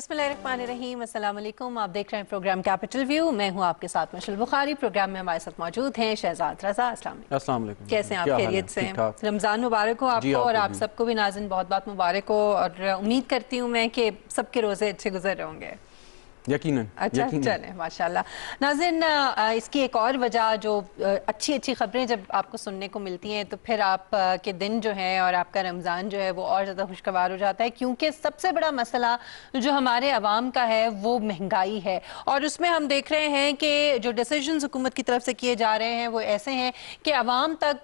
बिस्मिल्लाहिर्रहमानिर्रहीम, अस्सलाम वालेकुम। आप देख रहे हैं प्रोग्राम कैपिटल व्यू। मैं हूं आपके साथ मशल बुखारी। प्रोग्राम में हमारे साथ मौजूद हैं शहजाद रजा। अस्सलाम वालेकुम। कैसे हैं आप? क्या हाल है? खैरियत से ठीक हैं? ठाक रमज़ान मुबारक हो जी। आपको और आपको आप भी सबको भी नाज़िन बहुत बहुत मुबारक हो और उम्मीद करती हूँ मैं कि सबके रोज़े अच्छे गुजर रहे होंगे। यकीनन अच्छा, यकीनन। चलें माशाल्लाह। नाज़रीन, इसकी एक और वजह जो अच्छी अच्छी खबरें जब आपको सुनने को मिलती हैं तो फिर आप के दिन जो है और आपका रमज़ान जो है वो और ज़्यादा खुशगवार हो जाता है, क्योंकि सबसे बड़ा मसला जो हमारे अवाम का है वो महंगाई है। और उसमें हम देख रहे हैं कि जो डिसीजंस हुकूमत की तरफ से किए जा रहे हैं वो ऐसे हैं कि अवाम तक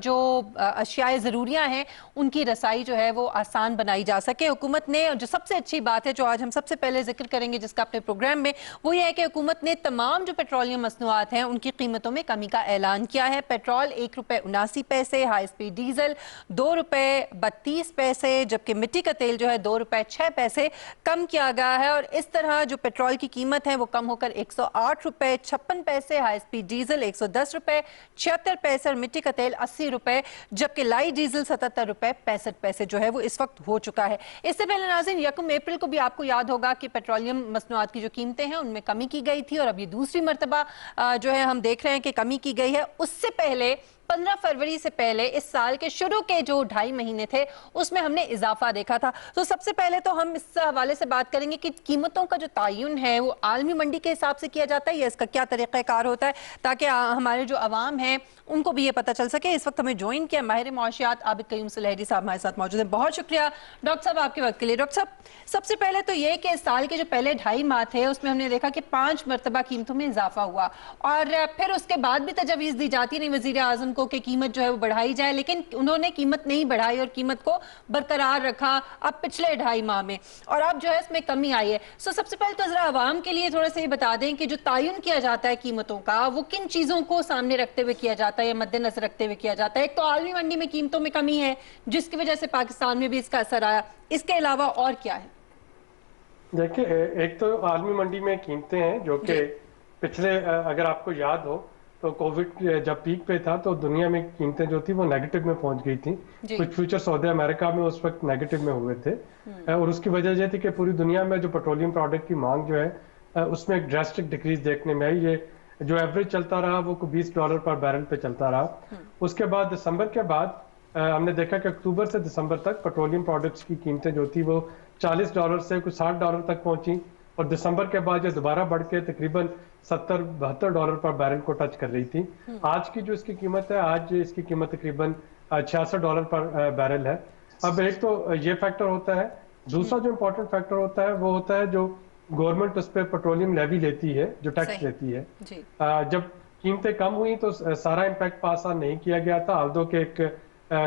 जो अशियाए ज़रूरियाँ हैं उनकी रसाई जो है वो आसान बनाई जा सके। हुकूमत ने जो सबसे अच्छी बात है जो आज हम सबसे पहले जिक्र करेंगे जिसका अपने प्रोग्राम में, वो ये है कि हुकूमत ने तमाम जो पेट्रोलियम मसनूआत हैं उनकी कीमतों में कमी का ऐलान किया है। पेट्रोल ₹1.79, हाई स्पीड डीजल ₹2.32, जबकि मिट्टी का तेल जो है ₹2.06 कम किया गया है। और इस तरह जो पेट्रोल की कीमत है वो कम होकर ₹108.56, हाई स्पीड डीजल ₹110.76 और मिट्टी का तेल ₹80, जबकि लाइट डीजल ₹77.65 जो है वो इस वक्त हो चुका है। इससे पहले नाज़रीन 1 अप्रैल को भी आपको याद होगा कि पेट्रोलियम मसनूआत की जो कीमतें हैं उनमें कमी की गई थी और अब ये दूसरी मर्तबा जो है हम देख रहे हैं कि कमी की गई है। उससे पहले 15 फरवरी से पहले इस साल के शुरू के जो 2.5 महीने थे उसमें हमने इजाफा देखा था। तो सबसे पहले तो हम इस हवाले से बात करेंगे कि कीमतों का जो तयन है वो आलमी मंडी के हिसाब से किया जाता है या इसका क्या तरीक़ाकार होता है, ताकि हमारे जो अवाम हैं उनको भी ये पता चल सके। इस वक्त हमें ज्वाइन किया माहिर मुआशियात आबिद कयूम सुलहरी साहब हमारे साथ मौजूद हैं। बहुत शुक्रिया डॉक्टर साहब आपके वक्त के लिए। डॉक्टर साहब, सबसे पहले तो ये कि इस साल के जो पहले 2.5 माह थे उसमें हमने देखा कि 5 मरतबा कीमतों में इजाफा हुआ और फिर उसके बाद भी तजवीज़ दी जाती नहीं वज़ीर आज़म को कि कीमत जो है वो बढ़ाई जाए, लेकिन उन्होंने कीमत नहीं बढ़ाई और कीमत को बरकरार रखा अब पिछले 2.5 माह में, और अब जो है इसमें कमी आई है। सो सबसे पहले तो जरा आवाम के लिए थोड़ा सा ये बता दें कि जो तयन किया जाता है कीमतों का वो किन चीज़ों को सामने रखते हुए किया जाता है या मद्देनजर रखते हुए किया जाता है। एक तो आलमी मंडी में कीमतों में कमी है जिसकी वजह से पाकिस्तान में भी इसका असर आया, इसके अलावा और क्या है? देखिए, एक तो आलमी मंडी में कीमतें हैं जो कि पिछले अगर आपको याद हो तो कोविड जब पीक पे था तो दुनिया में कीमतें जो थी वो नेगेटिव में पहुंच गई थी। कुछ फ्यूचर सौदे अमेरिका में उस वक्त नेगेटिव में हुए थे और उसकी वजह ये थी कि पूरी दुनिया में जो पेट्रोलियम प्रोडक्ट की मांग जो है उसमें एक ड्रास्टिक डिक्रीज देखने में आई। ये जो एवरेज चलता रहा वो $20 पर बैरल पे चलता रहा। उसके बाद दिसंबर के बाद हमने देखा कि अक्टूबर से दिसंबर तक पेट्रोलियम प्रोडक्ट्स की कीमतें जो थी वो $40 से कुछ $60 तक पहुंची और दिसंबर के बाद ये दोबारा बढ़ के तकरीबन $70-72 पर बैरल को टच कर रही थी। आज की जो इसकी कीमत है, आज इसकी कीमत तकरीबन $66 पर बैरल है। अब एक तो ये फैक्टर होता है। दूसरा जो इम्पोर्टेंट फैक्टर होता है वो होता है जो गवर्नमेंट उस पर पेट्रोलियम लेवी लेती है, जो टैक्स लेती है। जब कीमतें कम हुई तो सारा इम्पैक्ट पास ऑन नहीं किया गया था, आल्दो के एक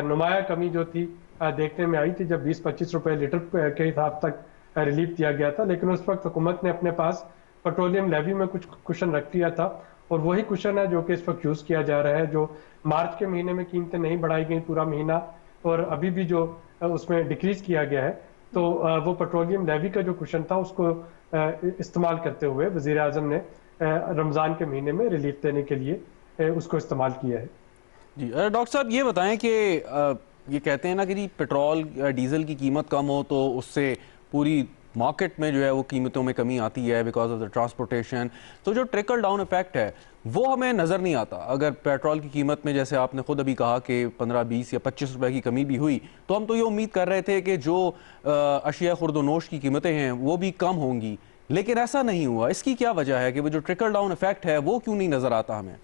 नुमाया कमी जो थी देखने में आई थी जब 20-25 रुपए लीटर के हिसाब तक रिलीफ दिया गया था। लेकिन उस वक्त हुकूमत ने अपने पास पेट्रोलियम लेवी में कुछ कुशन रख दिया था और वही कुशन है जो कि इस वक्त यूज किया जा रहा है। जो मार्च के महीने में कीमतें नहीं बढ़ाई गई पूरा महीना और अभी भी जो उसमें डिक्रीज किया गया है, तो वो पेट्रोलियम लेवी का जो कुशन था उसको इस्तेमाल करते हुए वजीर आजम ने रमजान के महीने में रिलीफ देने के लिए उसको इस्तेमाल किया है। जी डॉक्टर साहब, ये बताएं कि ये कहते हैं ना कि पेट्रोल डीजल की कीमत कम हो तो उससे पूरी मार्केट में जो है वो कीमतों में कमी आती है बिकॉज ऑफ द ट्रांसपोर्टेशन। तो जो ट्रिकल डाउन इफेक्ट है वो हमें नज़र नहीं आता। अगर पेट्रोल की कीमत में जैसे आपने खुद अभी कहा कि 15, 20 या 25 रुपए की कमी भी हुई तो हम तो ये उम्मीद कर रहे थे कि जो अशिया खुर्दोनोश की कीमतें हैं वो भी कम होंगी, लेकिन ऐसा नहीं हुआ। इसकी क्या वजह है कि वो जो ट्रिकल डाउन इफेक्ट है वो क्यों नहीं नज़र आता हमें?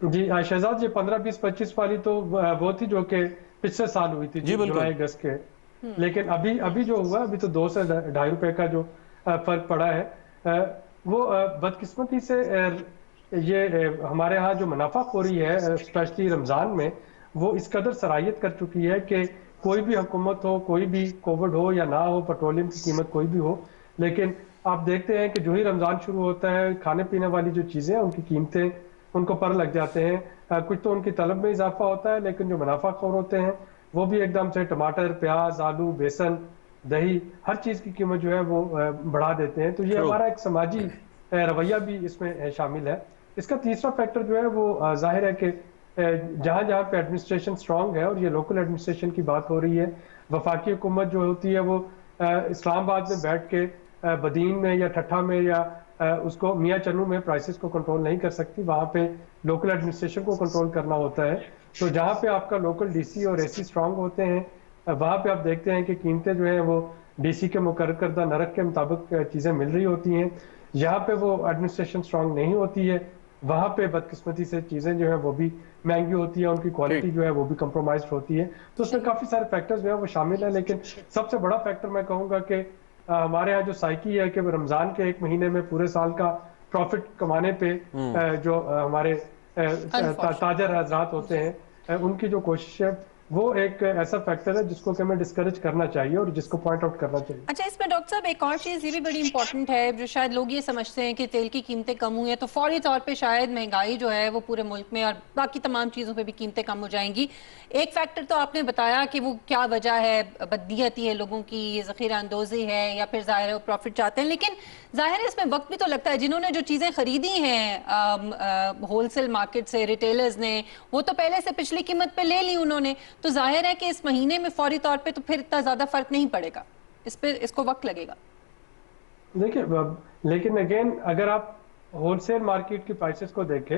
जी शहजाद, ये 15, 20, 25 वाली तो वो थी जो कि पिछले साल हुई थी, जुलाई अगस्त के। लेकिन अभी अभी जो हुआ, अभी तो 2 से ₹2.5 का जो फर्क पड़ा है वो बदकिस्मती से ये हमारे यहाँ जो मुनाफाखोरी है स्पेशली रमजान में वो इस कदर सराहियत कर चुकी है कि कोई भी हुकूमत हो, कोई भी कोविड हो या ना हो, पेट्रोलियम की कीमत कोई भी हो, लेकिन आप देखते हैं कि जो ही रमजान शुरू होता है खाने पीने वाली जो चीजें हैं उनकी कीमतें उनको पर लग जाते हैं। कुछ तो उनकी तलब में इजाफा होता है, लेकिन जो मुनाफाखोर होते हैं वो भी एकदम से टमाटर, प्याज, आलू, बेसन, दही, हर चीज की कीमत जो है वो बढ़ा देते हैं। तो ये हमारा एक समाजी रवैया भी इसमें शामिल है। इसका तीसरा फैक्टर जो है वो जाहिर है कि जहाँ जहाँ पे एडमिनिस्ट्रेशन स्ट्रांग है, और ये लोकल एडमिनिस्ट्रेशन की बात हो रही है, वफाकी हुकूमत जो होती है वो इस्लामाबाद में बैठ के बदीन में या ठट्ठा में या उसको मियाँ चन्नू में प्राइसेस को कंट्रोल नहीं कर सकती। वहाँ पे लोकल एडमिनिस्ट्रेशन को कंट्रोल करना होता है। तो जहाँ पे आपका लोकल डीसी और एसी स्ट्रांग होते हैं, वहाँ पे आप देखते हैं कि कीमतें जो है वो डीसी के मुकर्रर करदा नरक के मुताबिक चीज़ें मिल रही होती हैं। यहाँ पे वो एडमिनिस्ट्रेशन स्ट्रांग नहीं होती है, वहाँ पे बदकिस्मती से चीज़ें जो है वो भी महंगी होती है, उनकी क्वालिटी जो है वो भी कंप्रोमाइज होती है। तो उसमें काफ़ी सारे फैक्टर्स जो है वो शामिल है, लेकिन सबसे बड़ा फैक्टर मैं कहूँगा कि हमारे यहाँ जो साइकी है कि रमज़ान के एक महीने में पूरे साल का प्रॉफिट कमाने पे जो हमारे ताजर हजरात होते हैं, उनकी जो कोशिश है वो एक ऐसा फैक्टर है जिसको कि हमें डिस्करेज करना चाहिए और जिसको पॉइंट आउट करना चाहिए। अच्छा, इसमें डॉक्टर साहब एक और चीज़ ये भी बड़ी इंपॉर्टेंट है, जो शायद लोग ये समझते हैं कि तेल की कीमतें कम हुई हैं तो फौरी तौर पे शायद महंगाई जो है वो पूरे मुल्क में और बाकी तमाम चीज़ों पे भी कीमतें कम हो जाएंगी। एक फैक्टर तो आपने बताया कि वो क्या वजह है, बदनीयती है लोगों की, ज़ख़ीरा अंदोज़ी है या फिर ज़ाहिर है वो प्रॉफिट चाहते हैं, लेकिन ज़ाहिर है इसमें वक्त भी तो लगता है। जिन्होंने जो चीज़ें खरीदी हैं होलसेल मार्केट से, रिटेलर्स ने, वो तो पहले से पिछली कीमत पे ले ली उन्होंने, तो जाहिर है कि इस महीने में फौरी तौर पे तो फिर इतना ज़्यादा फर्क नहीं पड़ेगा, इस पे इसको वक्त लगेगा। देखिए, लेकिन अगेन अगर आप होलसेल मार्केट की प्राइसेस को देखें,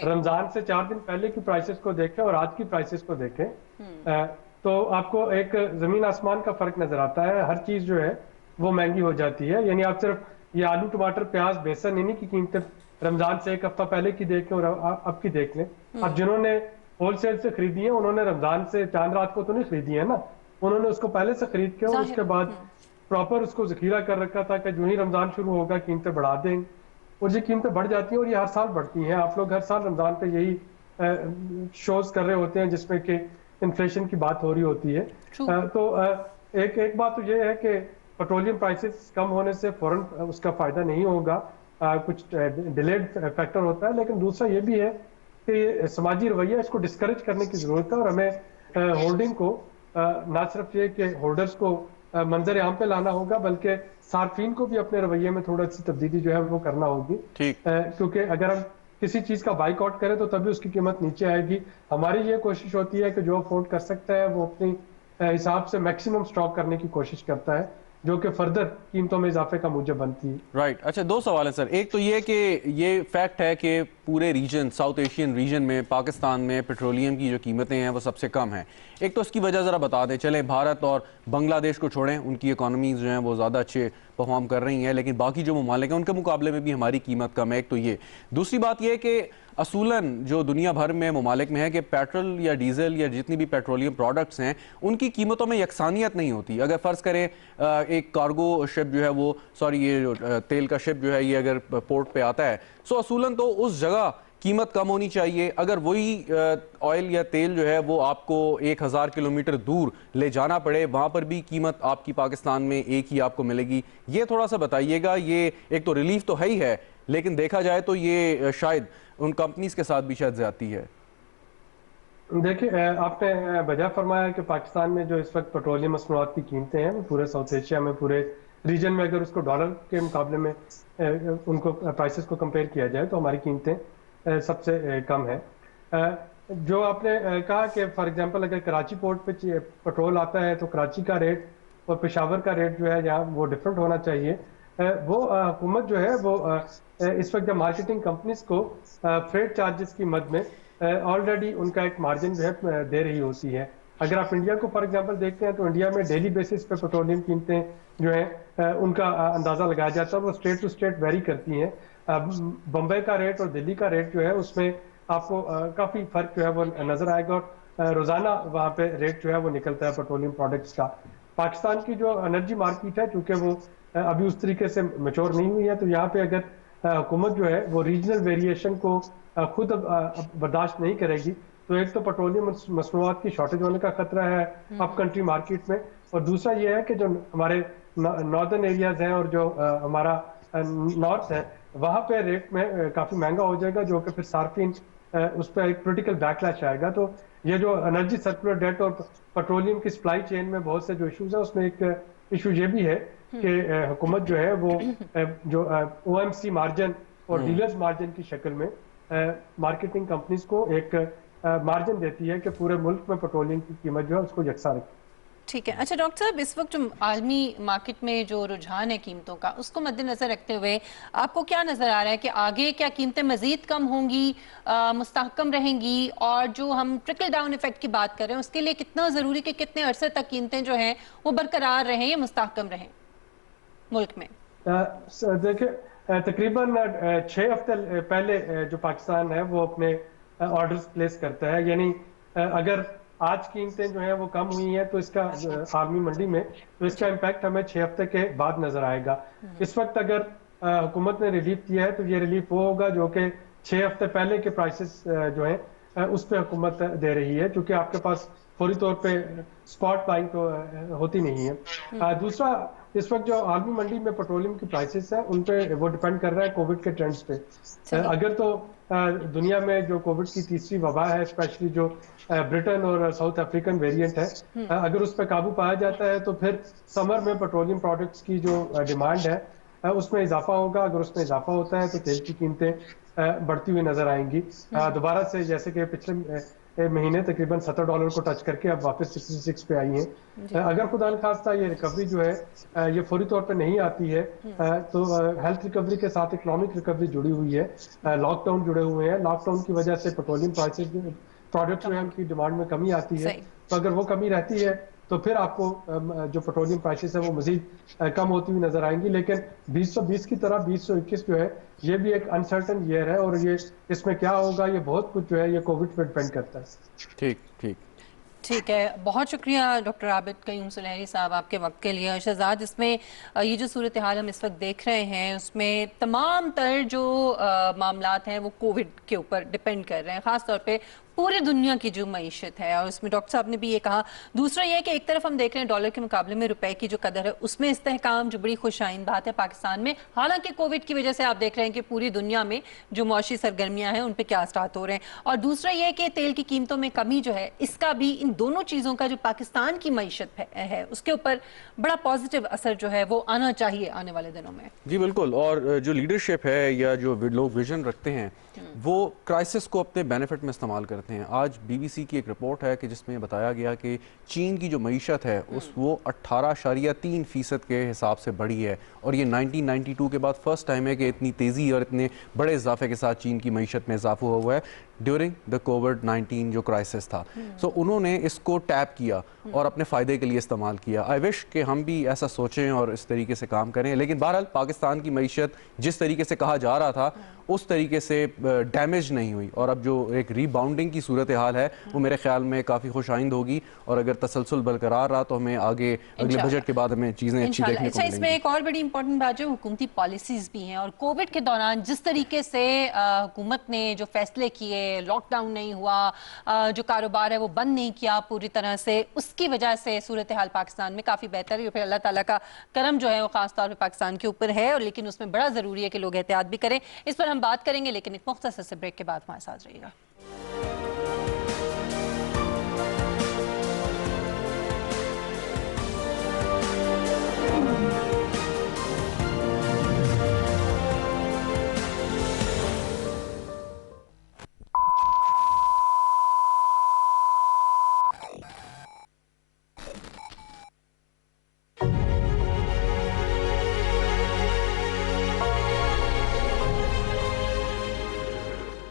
रमजान से 4 दिन पहले की प्राइसेस को देखें और आज की प्राइसेस को देखें, तो आपको एक जमीन आसमान का फर्क नजर आता है। हर चीज जो है वो महंगी हो जाती है। यानी आप सिर्फ ये आलू, टमाटर, प्याज, बेसन इन्हीं की कीमतें रमजान से एक हफ्ता पहले की देखें और अब की देख लें। अब जिन्होंने होलसेल से खरीदी है उन्होंने रमजान से चांद रात को तो नहीं खरीदी है ना, उन्होंने उसको पहले से खरीद के और उसके बाद प्रॉपर उसको जखीरा कर रखा था कि जो ही रमजान शुरू होगा कीमतें बढ़ा देंगे, और ये कीमतें बढ़ जाती हैं और ये हर साल बढ़ती हैं। आप लोग हर साल रमजान पे यही शोज कर रहे होते हैं जिसमें कि इन्फ्लेशन की बात हो रही होती है। तो एक बात तो ये है कि पेट्रोलियम प्राइसेस कम होने से फौरन उसका फायदा नहीं होगा, कुछ डिलेड फैक्टर होता है। लेकिन दूसरा ये भी है कि ये समाजी रवैया, इसको डिस्करेज करने की जरूरत है और हमें होल्डिंग को ना सिर्फ ये कि होल्डर्स को मंजर आम पे लाना होगा, बल्कि सार्फिन को भी अपने रवैये में थोड़ा सी तब्दीली जो है वो करना होगी। क्योंकि अगर हम किसी चीज का बाइकआउट करें तो तभी उसकी कीमत नीचे आएगी। हमारी ये कोशिश होती है कि जो अफोर्ड कर सकता है वो अपनी हिसाब से मैक्सिमम स्टॉक करने की कोशिश करता है, जो कि फर्दर कीमतों में इजाफे का मूजब बनती है। राइट। अच्छा, दो सवाल है सर। एक तो ये कि ये फैक्ट है कि पूरे रीजन, साउथ एशियन रीजन में, पाकिस्तान में पेट्रोलियम की जो कीमतें हैं वो सबसे कम हैं। एक तो इसकी वजह ज़रा बता दें। चलें भारत और बांग्लादेश को छोड़ें, उनकी इकोनॉमीज़ जो हैं वो ज़्यादा अच्छे परफॉर्म कर रही हैं, लेकिन बाकी जो ममालिक हैं उनके मुकाबले में भी हमारी कीमत कम है। एक तो ये। दूसरी बात यह कि असूलन जो दुनिया भर में ममालिक में है कि पेट्रोल या डीजल या जितनी भी पेट्रोलियम प्रोडक्ट्स हैं उनकी कीमतों में यकसानियत नहीं होती। अगर फ़र्ज़ करें एक कार्गो शिप जो है वो, ये जो तेल का शिप जो है ये अगर पोर्ट पे आता है, सो असूलन तो उस जगह कीमत कम होनी चाहिए। अगर वही ऑयल या तेल जो है वो आपको 1000 किलोमीटर दूर ले जाना पड़े, वहाँ पर भी कीमत आपकी पाकिस्तान में एक ही आपको मिलेगी। ये थोड़ा सा बताइएगा। ये एक तो रिलीफ तो है ही है, लेकिन देखा जाए तो ये शायद उन कंपनीज के साथ भी शायद ज्यादती है। देखिए, आपने वजह फरमाया कि पाकिस्तान में जो इस वक्त पेट्रोलियम मसनूआत की कीमतें हैं वो पूरे साउथ एशिया में, पूरे रीजन में अगर उसको डॉलर के मुकाबले में उनको प्राइसेस को कंपेयर किया जाए तो हमारी कीमतें सबसे कम है। जो आपने कहा कि फॉर एग्जांपल अगर कराची पोर्ट पे पेट्रोल आता है तो कराची का रेट और पेशावर का रेट जो है यहाँ वो डिफरेंट होना चाहिए। वो हुकूमत जो है वो इस वक्त जब मार्केटिंग कंपनीज को फ्रेट चार्जेस की मद में ऑलरेडी उनका एक मार्जिन जो है दे रही होती है। अगर आप इंडिया को फॉर एग्जांपल देखते हैं तो इंडिया में डेली बेसिस पे पेट्रोलियम कीमतें जो है उनका अंदाजा लगाया जाता है, वो स्टेट टू स्टेट वेरी करती हैं। बम्बई का रेट और दिल्ली का रेट जो है उसमें आपको काफ़ी फर्क जो है वो नज़र आएगा और रोज़ाना वहाँ पे रेट जो है वो निकलता है पेट्रोलियम प्रोडक्ट्स का। पाकिस्तान की जो एनर्जी मार्केट है चूँकि वो अभी उस तरीके से मैच्योर नहीं हुई है, तो यहाँ पे अगर हुकूमत जो है वो रीजनल वेरिएशन को खुद बर्दाश्त नहीं करेगी तो एक तो पेट्रोलियम मसनूआत की शॉर्टेज होने का खतरा है अप कंट्री मार्केट में, और दूसरा ये है कि जो हमारे नॉर्दर्न एरियाज हैं और जो हमारा नॉर्थ है वहाँ पे रेट में काफ़ी महंगा हो जाएगा, जो कि फिर सार्फिन उस पर एक पोलिटिकल बैकलैश आएगा। तो ये जो एनर्जी सर्कुलर डेट और पेट्रोलियम की सप्लाई चेन में बहुत से जो इशूज है उसमें एक इशू ये भी है कि हुकूमत जो है वो जो OMC मार्जिन और डीलर्स मार्जिन की शक्ल में मार्केटिंग कंपनीज को एक मार्जिन देती है कि पूरे मुल्क में पेट्रोलियम की कीमत जो है उसको यकसा रखे। ठीक है। अच्छा डॉक्टर साहब, इस वक्त जो आलमी मार्केट में जो रुझान है कीमतों का, उसको मद्देनजर रखते हुए आपको क्या नजर आ रहा है कि आगे क्या कीमतें मजीद कम होंगी, मुस्तहकम रहेंगी, और जो हम ट्रिकल डाउन इफेक्ट की बात कर रहे हैं उसके लिए कितना जरूरी कि कितने अरसे तक कीमतें जो हैं वो बरकरार रहें या मुस्तहकम रहें मुल्क में? देखिए तकरीबन 6 हफ्ते पहले जो पाकिस्तान है वो अपने ऑर्डर्स प्लेस करता है, यानी अगर आज कीमतें जो हैं वो कम हुई हैं तो इसका आर्मी मंडी में, तो इसका इम्पैक्ट हमें 6 हफ्ते के बाद नजर आएगा। इस वक्त अगर हुकूमत ने रिलीफ दिया है तो ये रिलीफ वो होगा जो कि 6 हफ्ते पहले के प्राइसेस जो हैं उस पर हुकूमत दे रही है, क्योंकि आपके पास फौरी तौर पे स्पॉट बाइंग तो होती नहीं है। दूसरा, इस वक्त जो आलमी मंडी में पेट्रोलियम की प्राइसेस है उन पे वो डिपेंड कर रहा है कोविड के ट्रेंड्स पे। अगर तो दुनिया में जो कोविड की तीसरी वबा है, स्पेशली जो ब्रिटेन और साउथ अफ्रीकन वेरिएंट है, अगर उस पर काबू पाया जाता है तो फिर समर में पेट्रोलियम प्रोडक्ट्स की जो डिमांड है उसमें इजाफा होगा। अगर उसमें इजाफा होता है तो तेल की कीमतें बढ़ती हुई नजर आएंगी दोबारा से, जैसे कि पिछले महीने तकरीबन $70 को टच करके अब वापस 66 पे आई हैं। अगर खुदा न खास्ता ये रिकवरी जो है ये फौरी तौर पे नहीं आती है तो हेल्थ रिकवरी के साथ इकोनॉमिक रिकवरी जुड़ी हुई है, लॉकडाउन जुड़े हुए हैं। लॉकडाउन की वजह से पेट्रोलियम प्राइसेस प्रोडक्ट जो है उनकी डिमांड में कमी आती है, तो अगर वो कमी रहती है तो फिर आपको जो पेट्रोलियम प्राइसेस है वो मजीद कम होती हुई नजर आएंगी। लेकिन 2020 की तरह 2021 जो है ये भी एक अनसर्टन ईयर है, और ये इसमें क्या होगा ये बहुत कुछ जो है ये कोविड पे डिपेंड करता है। ठीक ठीक ठीक है, बहुत शुक्रिया डॉक्टर आबिद कयूम सुनहरी साहब आपके वक्त के लिए। शहजाद, इसमें ये जो सूरत हाल हम इस वक्त देख रहे हैं उसमें तमाम तर जो मामलात हैं वो कोविड के ऊपर डिपेंड कर रहे हैं, ख़ास तौर पे पूरी दुनिया की जो मईशत है, और उसमें डॉक्टर साहब ने भी ये कहा। दूसरा ये है कि एक तरफ हम देख रहे हैं डॉलर के मुकाबले में रुपए की जो कदर है उसमें इस्तेहकाम, जो बड़ी खुशाइन बात है पाकिस्तान में। हालांकि कोविड की वजह से आप देख रहे हैं कि पूरी दुनिया में जो मौशी सरगर्मियां हैं उन पर क्या स्टार्ट हो रहे हैं। और दूसरा ये है कि तेल की कीमतों में कमी जो है इसका भी, इन दोनों चीज़ों का जो पाकिस्तान की मईशत है उसके ऊपर बड़ा पॉजिटिव असर जो है वो आना चाहिए आने वाले दिनों में। जी बिल्कुल। और जो लीडरशिप है या जो लोग विजन रखते हैं वो क्राइसिस को अपने बेनिफिट में इस्तेमाल करते हैं। आज बीबीसी की एक रिपोर्ट है कि जिसमें बताया गया कि चीन की जो मईशत है वो 18.3% के हिसाब से बढ़ी है, और ये 1992 के बाद फर्स्ट टाइम है कि इतनी तेज़ी और इतने बड़े इजाफे के साथ चीन की मईशत में इजाफा हुआ है ड्यूरिंग द कोविड-19 जो क्राइसिस था। सो उन्होंने इसको टैप किया और अपने फ़ायदे के लिए इस्तेमाल किया। आई विश कि हम भी ऐसा सोचें और इस तरीके से काम करें, लेकिन बहरहाल पाकिस्तान की मईशत जिस तरीके से कहा जा रहा था उस तरीके से डैमेज नहीं हुई, और अब जो एक रीबाउंडिंग की सूरत हाल है वो मेरे ख्याल में काफ़ी खुशाइंद होगी, और अगर तसलसल बरकरार रहा तो हमें आगे अगले बजट के बाद हमें चीज़ें अच्छी देखने को मिलेंगी। इसमें एक और बड़ी इंपॉर्टेंट बात जो हुकूमती पॉलिसीज़ भी हैं, और कोविड के दौरान जिस तरीके से हुकूमत ने जो फैसले किए, लॉकडाउन नहीं हुआ, जो कारोबार है वो बंद नहीं किया पूरी तरह से, उसकी वजह से सूरत हाल पाकिस्तान में काफ़ी बेहतर है। फिर अल्लाह ताला का करम जो है वो खास तौर पर पाकिस्तान के ऊपर है, और लेकिन उसमें बड़ा ज़रूरी है कि लोग एहतियात भी करें। इस पर हम बात करेंगे, लेकिन एक मुख्तसर से ब्रेक के बाद हमारे साथ रहिएगा।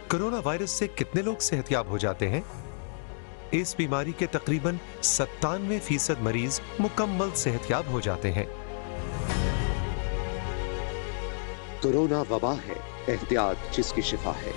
कोरोना वायरस से कितने लोग सेहतयाब हो जाते हैं? इस बीमारी के तकरीबन 97% मरीज मुकम्मल सेहतयाब हो जाते हैं। कोरोना वबा है, एहतियात जिसकी शिफा है।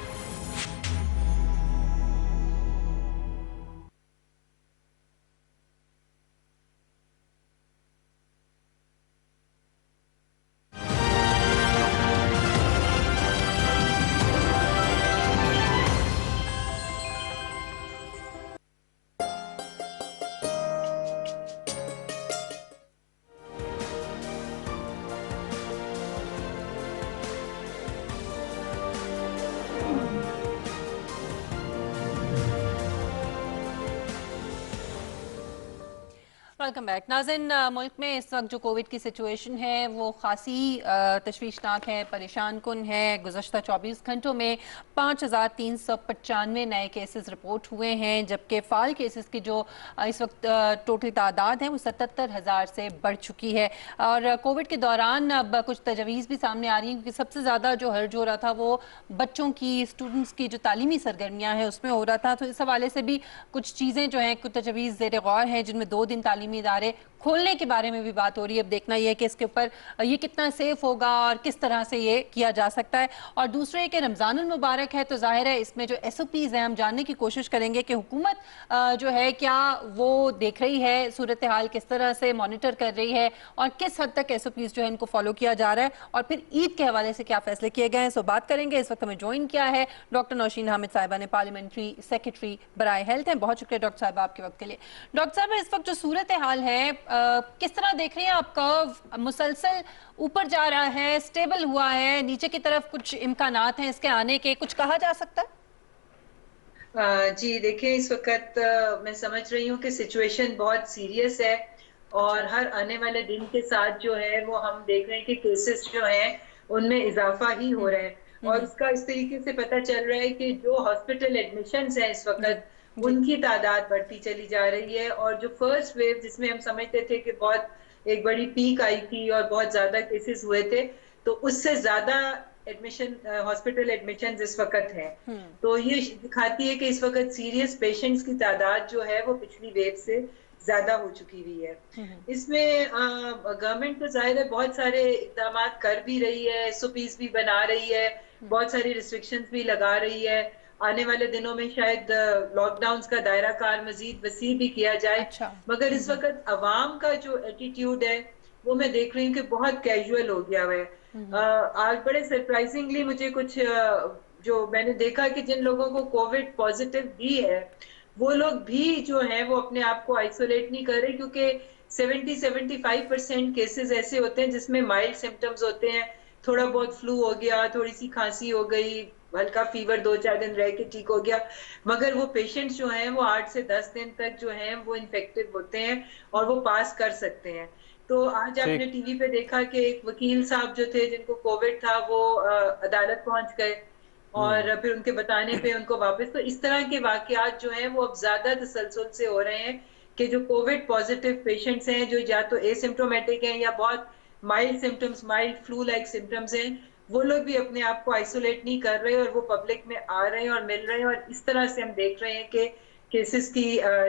Welcome back. नाज़रीन, मुल्क में इस वक्त जो कोविड की सिचुएशन है वो खासी तशवीशनाक है, परेशान कुन है। गुज़श्ता 24 घंटों में 5395 नए केसेस रिपोर्ट हुए हैं, जबकि फ़ाल केसेस की जो इस वक्त टोटल तादाद है वो 77,000 से बढ़ चुकी है। और कोविड के दौरान अब कुछ तजवीज़ भी सामने आ रही हैं, क्योंकि सबसे ज़्यादा जो हर्ज हो रहा था वो बच्चों की, स्टूडेंट्स की जो तालीमी सरगर्मियाँ हैं उसमें हो रहा था। तो इस हवाले से भी कुछ चीज़ें जो हैं, कुछ तजवीज़ ज़ेर गौर हैं, जिनमें 2 दिन तालीमी इदारे खोलने के बारे में भी बात हो रही है। अब देखना यह है कि इसके ऊपर ये कितना सेफ होगा और किस तरह से ये किया जा सकता है। और दूसरे कि रमज़ानुल मुबारक है, तो जाहिर है इसमें जो SOPs हैं हम जानने की कोशिश करेंगे कि हुकूमत जो है क्या वो देख रही है, सूरत हाल किस तरह से मॉनिटर कर रही है और किस हद तक SOPs जो है इनको फॉलो किया जा रहा है, और फिर ईद के हवाले से क्या फैसले किए गए हैं। सो बात करेंगे। इस वक्त हमें ज्वाइन किया है डॉक्टर नौशीन हामिद साहिबा ने, पार्लियामेंट्री सेक्रेटरी बराए हेल्थ हैं। बहुत शुक्रिया डॉक्टर साहिबा आपके वक्त के लिए। डॉक्टर साहब, इस वक्त जो सूरत हाल है किस तरह देख रही हैं आप? कर्व मुसलसल ऊपर जा रहा है, स्टेबल हुआ है, नीचे की तरफ कुछ इम्कानात हैं इसके आने के, कुछ कहा जा सकता है? जी देखिए, इस वक्त मैं समझ रही हूँ कि सिचुएशन बहुत सीरियस है और हर आने वाले दिन के साथ जो है वो हम देख रहे हैं कि केसेस जो हैं उनमें इजाफा ही हो रहा है। और उसका इस तरीके से पता चल रहा है कि जो हॉस्पिटल एडमिशंस हैं इस वक्त उनकी तादाद बढ़ती चली जा रही है। और जो फर्स्ट वेव जिसमें हम समझते थे कि बहुत एक बड़ी पीक आई थी और बहुत ज्यादा केसेस हुए थे, तो उससे ज्यादा एडमिशन, हॉस्पिटल एडमिशन इस वक्त हैं। तो ये दिखाती है कि इस वक्त सीरियस पेशेंट्स की तादाद जो है वो पिछली वेव से ज्यादा हो चुकी हुई है। इसमें गवर्नमेंट तो जाहिर है बहुत सारे इकदाम कर भी रही है, SOPs भी बना रही है, बहुत सारी रिस्ट्रिक्शंस भी लगा रही है। आने वाले दिनों में शायद लॉकडाउन का दायरा कार मजीद वसी भी किया जाए। मगर इस वक्त अवाम का जो एटीट्यूड है वो मैं देख रही हूँ कि बहुत कैजुअल हो गया हुआ है। आज बड़े सरप्राइजिंगली मुझे कुछ जो मैंने देखा कि जिन लोगों को कोविड पॉजिटिव भी है वो लोग भी जो है वो अपने आप को आइसोलेट नहीं कर रहे, क्योंकि 70-75% केसेस ऐसे होते हैं जिसमें माइल्ड सिम्टम्स होते हैं, थोड़ा बहुत फ्लू हो गया, थोड़ी सी खांसी हो गई, हल्का फीवर 2-4 दिन रह के ठीक हो गया। मगर वो पेशेंट्स जो हैं वो 8 से 10 दिन तक जो हैं वो इन्फेक्टेड होते हैं और वो पास कर सकते हैं। तो आज आपने टीवी पे देखा कि एक वकील साहब जो थे जिनको कोविड था वो अदालत पहुंच गए और फिर उनके बताने पे उनको वापस। तो इस तरह के वाकयात जो हैं वो अब ज्यादा तसलसल से हो रहे हैं कि जो कोविड पॉजिटिव पेशेंट्स हैं जो या तो एसिम्प्टोमेटिक हैं या बहुत mild symptoms, mild flu like symptoms हैं, वो लोग भी अपने आप को आइसोलेट नहीं कर रहे और वो पब्लिक में आ रहे हैं और मिल रहे हैं। और इस तरह से हम देख रहे हैं कि केसेस की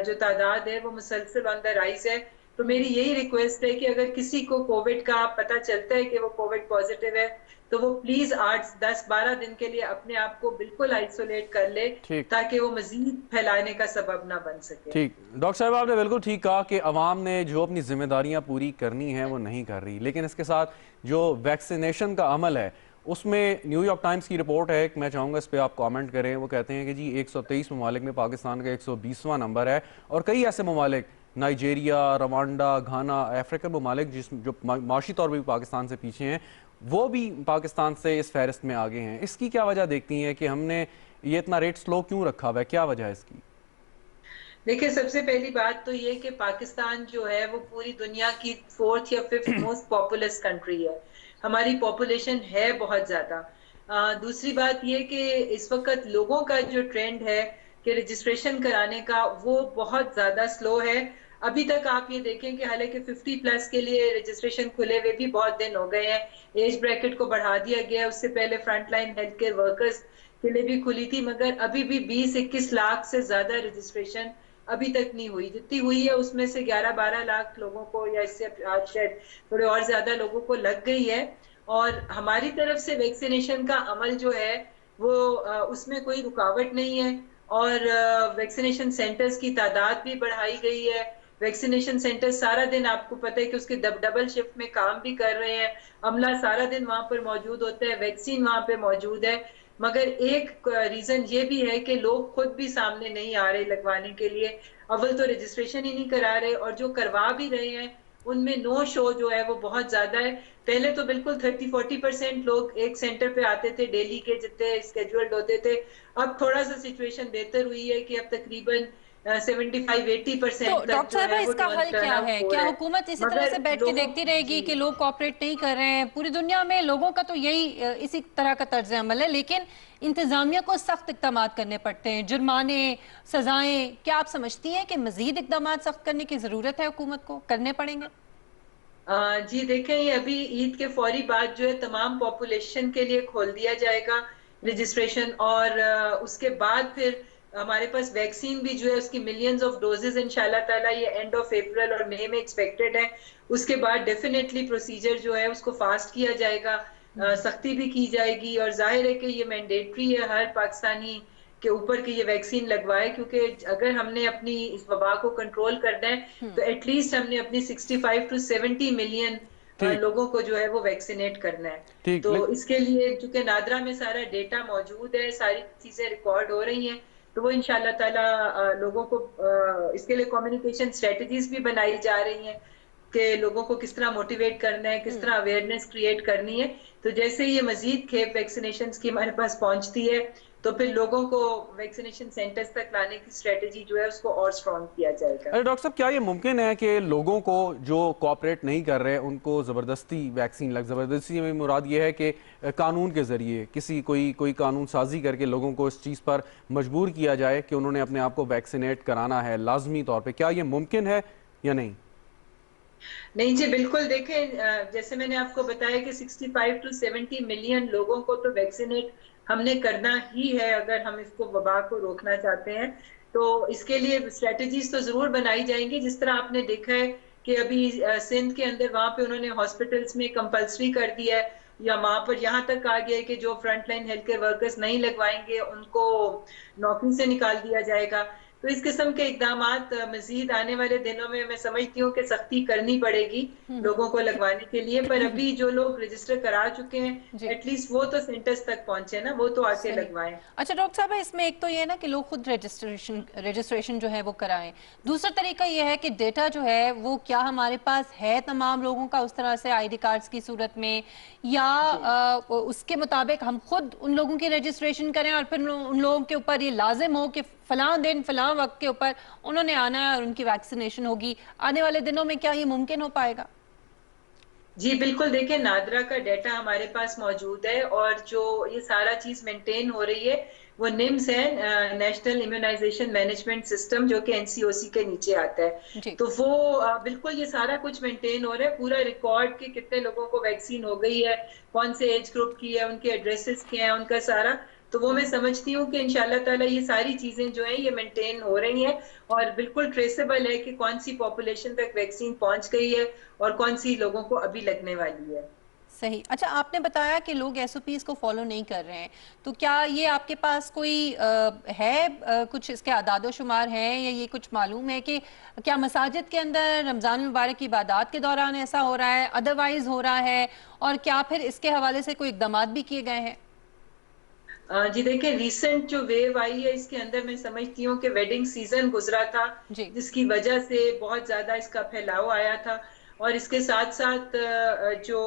जो तादाद है वो मुसलसल ऑन द राइज है। तो मेरी यही रिक्वेस्ट है कि अगर किसी को कोविड का पता चलता है कि वो कोविड पॉजिटिव है तो वो प्लीज 8-10-12 दिन के लिए अपने आप को बिल्कुल आइसोलेट कर ले ताकि वो मजीद फैलाने का सबब ना बन सके। ठीक, डॉक्टर साहब आपने बिल्कुल ठीक कहा कि अवाम ने जो अपनी जिम्मेदारियां पूरी करनी है वो नहीं कर रही, लेकिन इसके साथ जो वैक्सीनेशन का अमल है उसमें न्यूयॉर्क टाइम्स की रिपोर्ट है, मैं चाहूँगा इस पर आप कमेंट करें। वो कहते हैं कि जी 123 ममालिक में पाकिस्तान का 120वां नंबर है और कई ऐसे ममालिक, नाइजेरिया, रवांडा, घाना, अफ्रीकन ममालिक जो माशी तौर पर भी पाकिस्तान से पीछे हैं, वो भी पाकिस्तान से इस फहरिस्त में आगे हैं। इसकी क्या वजह देखती हैं कि हमने ये इतना रेट स्लो क्यों रखा हुआ है, क्या वजह है इसकी? देखिए, सबसे पहली बात तो ये कि पाकिस्तान जो है वो पूरी दुनिया की 4th या 5th मोस्ट पॉपुलस कंट्री है। हमारी पॉपुलेशन है बहुत ज्यादा। दूसरी बात ये कि इस वक्त लोगों का जो ट्रेंड है कि रजिस्ट्रेशन कराने का वो बहुत ज्यादा स्लो है। अभी तक आप ये देखें कि हालांकि 50+ के लिए रजिस्ट्रेशन खुले हुए भी बहुत दिन हो गए हैं, एज ब्रैकेट को बढ़ा दिया गया, उससे पहले फ्रंटलाइन हेल्थ केयर वर्कर्स के लिए भी खुली थी, मगर अभी भी 20-21 लाख से ज्यादा रजिस्ट्रेशन अभी तक नहीं हुई। जितनी हुई है उसमें से 11-12 लाख लोगों को या इससे शायद थोड़े और ज्यादा लोगों को लग गई है। और हमारी तरफ से वैक्सीनेशन का अमल जो है वो उसमें कोई रुकावट नहीं है और वैक्सीनेशन सेंटर्स की तादाद भी बढ़ाई गई है। वैक्सीनेशन सेंटर सारा दिन, आपको पता है कि उसके डबल शिफ्ट में काम भी कर रहे हैं, अमला सारा दिन वहां पर मौजूद होता है, वैक्सीन वहां पे मौजूद है। मगर एक रीजन ये भी है कि लोग खुद भी सामने नहीं आ रहे लगवाने के लिए। अव्वल तो रजिस्ट्रेशन ही नहीं करा रहे और जो करवा भी रहे हैं उनमें नो शो जो है वो बहुत ज्यादा है। पहले तो बिल्कुल 30-40% लोग एक सेंटर पे आते थे डेली के जितने स्केड्यूल्ड होते थे। अब थोड़ा सा सिचुएशन बेहतर हुई है कि अब तकरीबन 75-80% तो तक डॉक्टर जो साहब है वो इसका हल क्या टर्नआउट है? हो क्या रहा है। हुकूमत इसी तरह मगर से बैठ के लोगों देखती रहेगी जी कि लोग कोऑपरेट नहीं कर रहे हैं? पूरी दुनिया में लोगों का तो यही इसी तरह का तर्ज अमल है, लेकिन इंतजामिया को सख्त इकदाम करने पड़ते हैं, जुर्माने, सजाएं। क्या आप समझती हैं कि मजीद इकदाम सख्त करने की जरूरत है, हुकूमत को करने पड़ेंगे? जी देखें, ये अभी ईद के फौरी बाद जो है तमाम पॉपुलेशन के लिए खोल दिया जाएगा रजिस्ट्रेशन, और उसके बाद फिर हमारे पास वैक्सीन भी जो है उसकी मिलियंस ऑफ डोजेज इंशाल्लाह ताला ये एंड ऑफ अप्रैल और मई में एक्सपेक्टेड है। उसके बाद डेफिनेटली प्रोसीजर जो है उसको फास्ट किया जाएगा, सख्ती भी की जाएगी, और जाहिर है कि ये मैंडेटरी है हर पाकिस्तानी के ऊपर कि ये वैक्सीन लगवाए, क्योंकि अगर हमने अपनी इस वबा को कंट्रोल करना है तो एटलीस्ट हमने अपनी 65 टू 70 मिलियन ठीक लोगों को जो है वो वैक्सीनेट करना है। ठीक तो इसके लिए चूंकि नादरा में सारा डेटा मौजूद है, सारी चीजें रिकॉर्ड हो रही हैं, तो वो इंशाल्लाह ताला लोगों को इसके लिए कम्युनिकेशन स्ट्रेटजीज भी बनाई जा रही हैं कि लोगों को किस तरह मोटिवेट करना है, किस तरह अवेयरनेस क्रिएट करनी है। तो जैसे ये मजीद खेप वैक्सीनेशन की हमारे पास पहुंचती है तो फिर लोगों को वैक्सीनेशन सेंटर्स तक लाने की स्ट्रेटजी जो है उसको और स्ट्रॉन्ग किया जाएगा। अरे डॉक्टर साहब, क्या ये मुमकिन है कि लोगों को जो कोऑपरेट नहीं कर रहे उनको ज़बरदस्ती वैक्सीन ज़बरदस्ती में मुराद ये है कि कानून के ज़रिए कोई कानून साजी करके लोगों को इस चीज़ पर मजबूर किया जाए कि उन्होंने अपने आप को वैक्सीनेट कराना है लाजमी तौर पर? क्या ये मुमकिन है या नहीं? नहीं जी, बिल्कुल। देखें, जैसे मैंने आपको बताया कि 65 टू 70 मिलियन लोगों को तो वैक्सीनेट हमने करना ही है अगर हम इसको वबा को रोकना चाहते हैं। तो इसके लिए स्ट्रेटजीज तो जरूर बनाई जाएंगी, जिस तरह आपने देखा है कि अभी सिंध के अंदर वहां पे उन्होंने हॉस्पिटल्स में कंपलसरी कर दिया है, या वहां पर यहाँ तक आ गया है कि जो फ्रंटलाइन हेल्थ केयर वर्कर्स नहीं लगवाएंगे उनको नौकरी से निकाल दिया जाएगा। तो इस किस्म के इकदाम मजीद आने वाले दिनों में मैं समझती हूँ कि सख्ती करनी पड़ेगी लोगों को लगवाने के लिए। पर अभी जो लोग रजिस्टर करा चुके हैं एटलीस्ट वो तो सेंटर्स तक पहुंचे ना, वो तो आके लगवाएं। अच्छा डॉक्टर साहब, इसमें एक तो ये है ना कि लोग खुद रजिस्ट्रेशन जो है वो कराएं। दूसरा तरीका ये है कि डेटा जो है वो क्या हमारे पास है तमाम लोगों का उस तरह से आईडी कार्ड्स की सूरत में, या उसके मुताबिक हम खुद उन लोगों की रजिस्ट्रेशन करें और फिर उन लोगों के ऊपर ये लाजिम हो कि फलां दिन फलां वक्त के ऊपर उन्होंने आना है और उनकी वैक्सीनेशन होगी। आने वाले दिनों में क्या ये मुमकिन हो पाएगा? जी बिल्कुल। देखिए, नादरा का डाटा हमारे पास मौजूद है, और जो ये सारा चीज मेंटेन हो रही है वो निम्स है, नेशनल इम्यूनाइजेशन मैनेजमेंट सिस्टम, जो कि एनसीओसी के नीचे आता है। तो वो बिल्कुल ये सारा कुछ मेंटेन हो रहा है, पूरा रिकॉर्ड कि कितने लोगों को वैक्सीन हो गई है, कौन से एज ग्रुप की है, उनके एड्रेसेस क्या है, उनका सारा। तो वो मैं समझती हूँ कि इंशाल्लाह ताला ये सारी चीजें जो हैं ये मेंटेन हो रही हैं, और बिल्कुल ट्रेसेबल है कि कौन सी पॉपुलेशन तक वैक्सीन पहुंच गई है और कौन सी लोगों को अभी लगने वाली है। सही। अच्छा, आपने बताया कि लोग एसओपीज को फॉलो नहीं कर रहे हैं, तो क्या ये आपके पास कोई कुछ इसके आदादो शुमार हैं, या ये कुछ मालूम है कि क्या मसाजिद के अंदर रमज़ान मुबारक की इबादत के दौरान ऐसा हो रहा है, अदरवाइज हो रहा है, और क्या फिर इसके हवाले से कोई इकदाम भी किए गए हैं? जी देखिए, रिसेंट जो वेव आई है इसके अंदर मैं समझती हूँ कि वेडिंग सीजन गुजरा था, जिसकी वजह से बहुत ज्यादा इसका फैलाव आया था। और इसके साथ साथ जो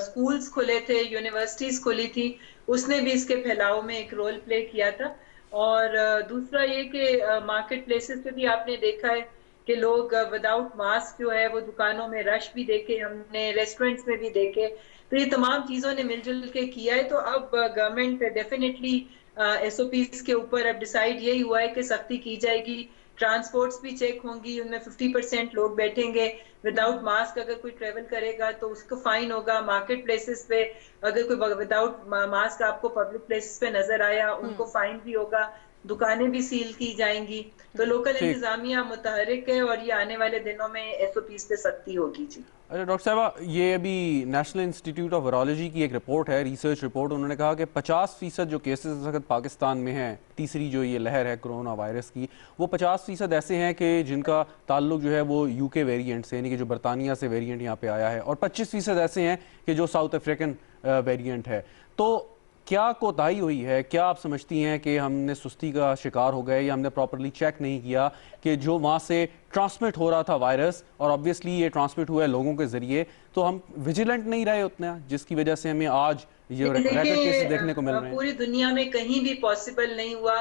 स्कूल्स खुले थे, यूनिवर्सिटीज खुली थी, उसने भी इसके फैलाव में एक रोल प्ले किया था। और दूसरा ये कि मार्केट प्लेसेस पे भी आपने देखा है कि लोग विदाउट मास्क जो है वो दुकानों में रश भी देखे हमने, रेस्टोरेंट्स में भी देखे। तो ये तमाम चीजों ने मिलजुल के किया है। तो अब गवर्नमेंट डेफिनेटली एसओपीज के ऊपर अब डिसाइड यही हुआ है कि सख्ती की जाएगी, ट्रांसपोर्ट्स भी चेक होंगी, उनमें 50% लोग बैठेंगे। विदाउट मास्क अगर कोई ट्रेवल करेगा तो उसको फाइन होगा। मार्केट प्लेसेस पे अगर कोई विदाउट मास्क आपको पब्लिक प्लेसेस पे नजर आया, उनको फाइन भी होगा। दुकानें भी सील की जाएंगी। तो लोकल इंतजामिया मुतहरिक है, और ये आने वाले दिनों में एसओपीज पे सख्ती होगी। जी अच्छा डॉक्टर साहब, ये अभी नेशनल इंस्टीट्यूट ऑफ वायरोलॉजी की एक रिपोर्ट है, रिसर्च रिपोर्ट। उन्होंने कहा कि 50% जो केसेस इस वक्त पाकिस्तान में हैं, तीसरी जो ये लहर है कोरोना वायरस की, वो 50% ऐसे हैं कि जिनका ताल्लुक जो है वो यूके वेरिएंट से, यानी कि जो बरतानिया से वेरिएंट यहाँ पे आया है, और 25% ऐसे हैं कि जो साउथ अफ्रीकन वेरिएंट है। तो क्या कोताही हुई है? क्या आप समझती हैं कि हमने सुस्ती का शिकार हो गए, या हमने प्रॉपर्ली चेक नहीं किया कि जो वहाँ से ट्रांसमिट हो रहा था वायरस, और ऑब्वियसली ये ट्रांसमिट हुआ है लोगों के जरिए, तो हम विजिलेंट नहीं रहे उतना, जिसकी वजह से हमें आज ये रैपिड केसेस देखने को मिल रहे हैं? पूरी दुनिया में कहीं भी पॉसिबल नहीं हुआ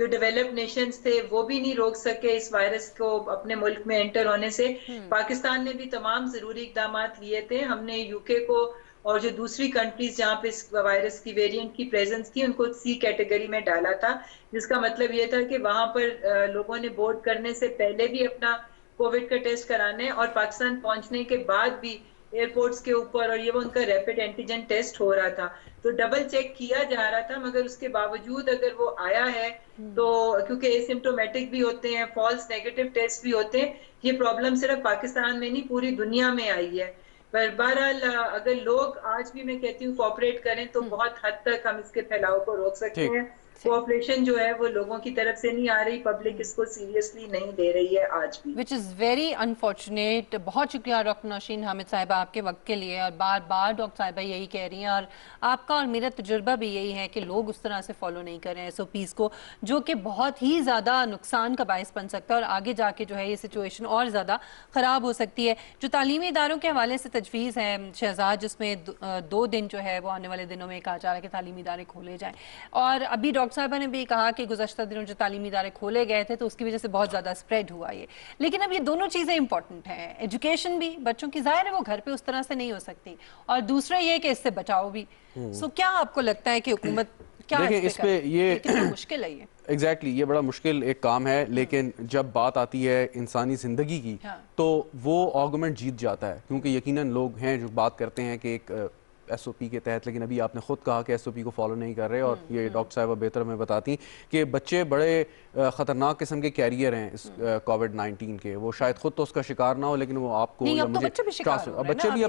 जो डेवलप्ड नेशंस थे वो भी नहीं रोक सके इस वायरस को अपने मुल्क में एंटर होने से। पाकिस्तान ने भी तमाम जरूरी इकदाम लिए थे। हमने यूके को और जो दूसरी कंट्रीज जहाँ पे इस वायरस की वेरिएंट की प्रेजेंस थी उनको सी कैटेगरी में डाला था, जिसका मतलब ये था कि वहां पर लोगों ने बोर्ड करने से पहले भी अपना कोविड का टेस्ट कराने और पाकिस्तान पहुंचने के बाद भी एयरपोर्ट्स के ऊपर और ये वो उनका रैपिड एंटीजन टेस्ट हो रहा था, तो डबल चेक किया जा रहा था। मगर उसके बावजूद अगर वो आया है तो क्योंकि एसिम्प्टोमेटिक भी होते हैं, फॉल्स नेगेटिव टेस्ट भी होते हैं, ये प्रॉब्लम सिर्फ पाकिस्तान में नहीं पूरी दुनिया में आई है। पर बहरहाल अगर लोग आज भी मैं कहती हूँ कोऑपरेट करें तो बहुत हद तक हम इसके फैलाव को रोक सकते हैं। कोऑपरेशन जो है वो लोगों की तरफ से नहीं आ रही, पब्लिक इसको सीरियसली नहीं ले रही है आज भी, विच इज़ वेरी अनफॉर्चुनेट। बहुत शुक्रिया डॉक्टर नौशीन हामिद साहिबा आपके वक्त के लिए, और बार बार डॉक्टर साहिबा यही कह रही हैं और आपका और मेरा तजुर्बा भी यही है कि लोग उस तरह से फॉलो नहीं कर रहे हैं SOPs को, जो कि बहुत ही ज़्यादा नुकसान का बायस बन सकता है और आगे जाके जो है ये सिचुएशन और ज़्यादा ख़राब हो सकती है। जो तालीमी इदारों के हवाले से तजवीज़ है शहजाद, जिसमें 2 दिन जो है वो आने वाले दिनों में कहा जा रहा है कि तालीमी इदारे खोले जाएँ, और अभी डॉक्टर साहिबा ने भी कहा कि गुज़श्ता दिनों जो तालीमी इदारे खोले गए थे तो उसकी वजह से बहुत ज़्यादा स्प्रेड हुआ ये। लेकिन अब ये दोनों चीज़ें इंपॉर्टेंट हैं, एजुकेशन भी बच्चों की, ज़ाहिर है वो घर पे उस तरह से नहीं हो सकती, और दूसरा ये कि इससे बचाओ भी। सो क्या आपको लगता है कि हुकूमत क्या इस पे ये कितना मुश्किल है? ये एग्जैक्टली ये बड़ा मुश्किल एक काम है, लेकिन जब बात आती है इंसानी ज़िंदगी की तो वो आर्गुमेंट जीत जाता है, क्योंकि यकीनन लोग हैं जो बात करते हैं कि एक SOP के तहत, लेकिन अभी आपने खुद कहा कि SOP को फॉलो नहीं कर रहे, और ये डॉक्टर साहब बेहतर में बताती कि बच्चे बड़े ख़तरनाक किस्म के कैरियर हैं इस कोविड-19 के, वो शायद खुद तो उसका शिकार ना हो, लेकिन वो आपको या मुझे बच्चे भी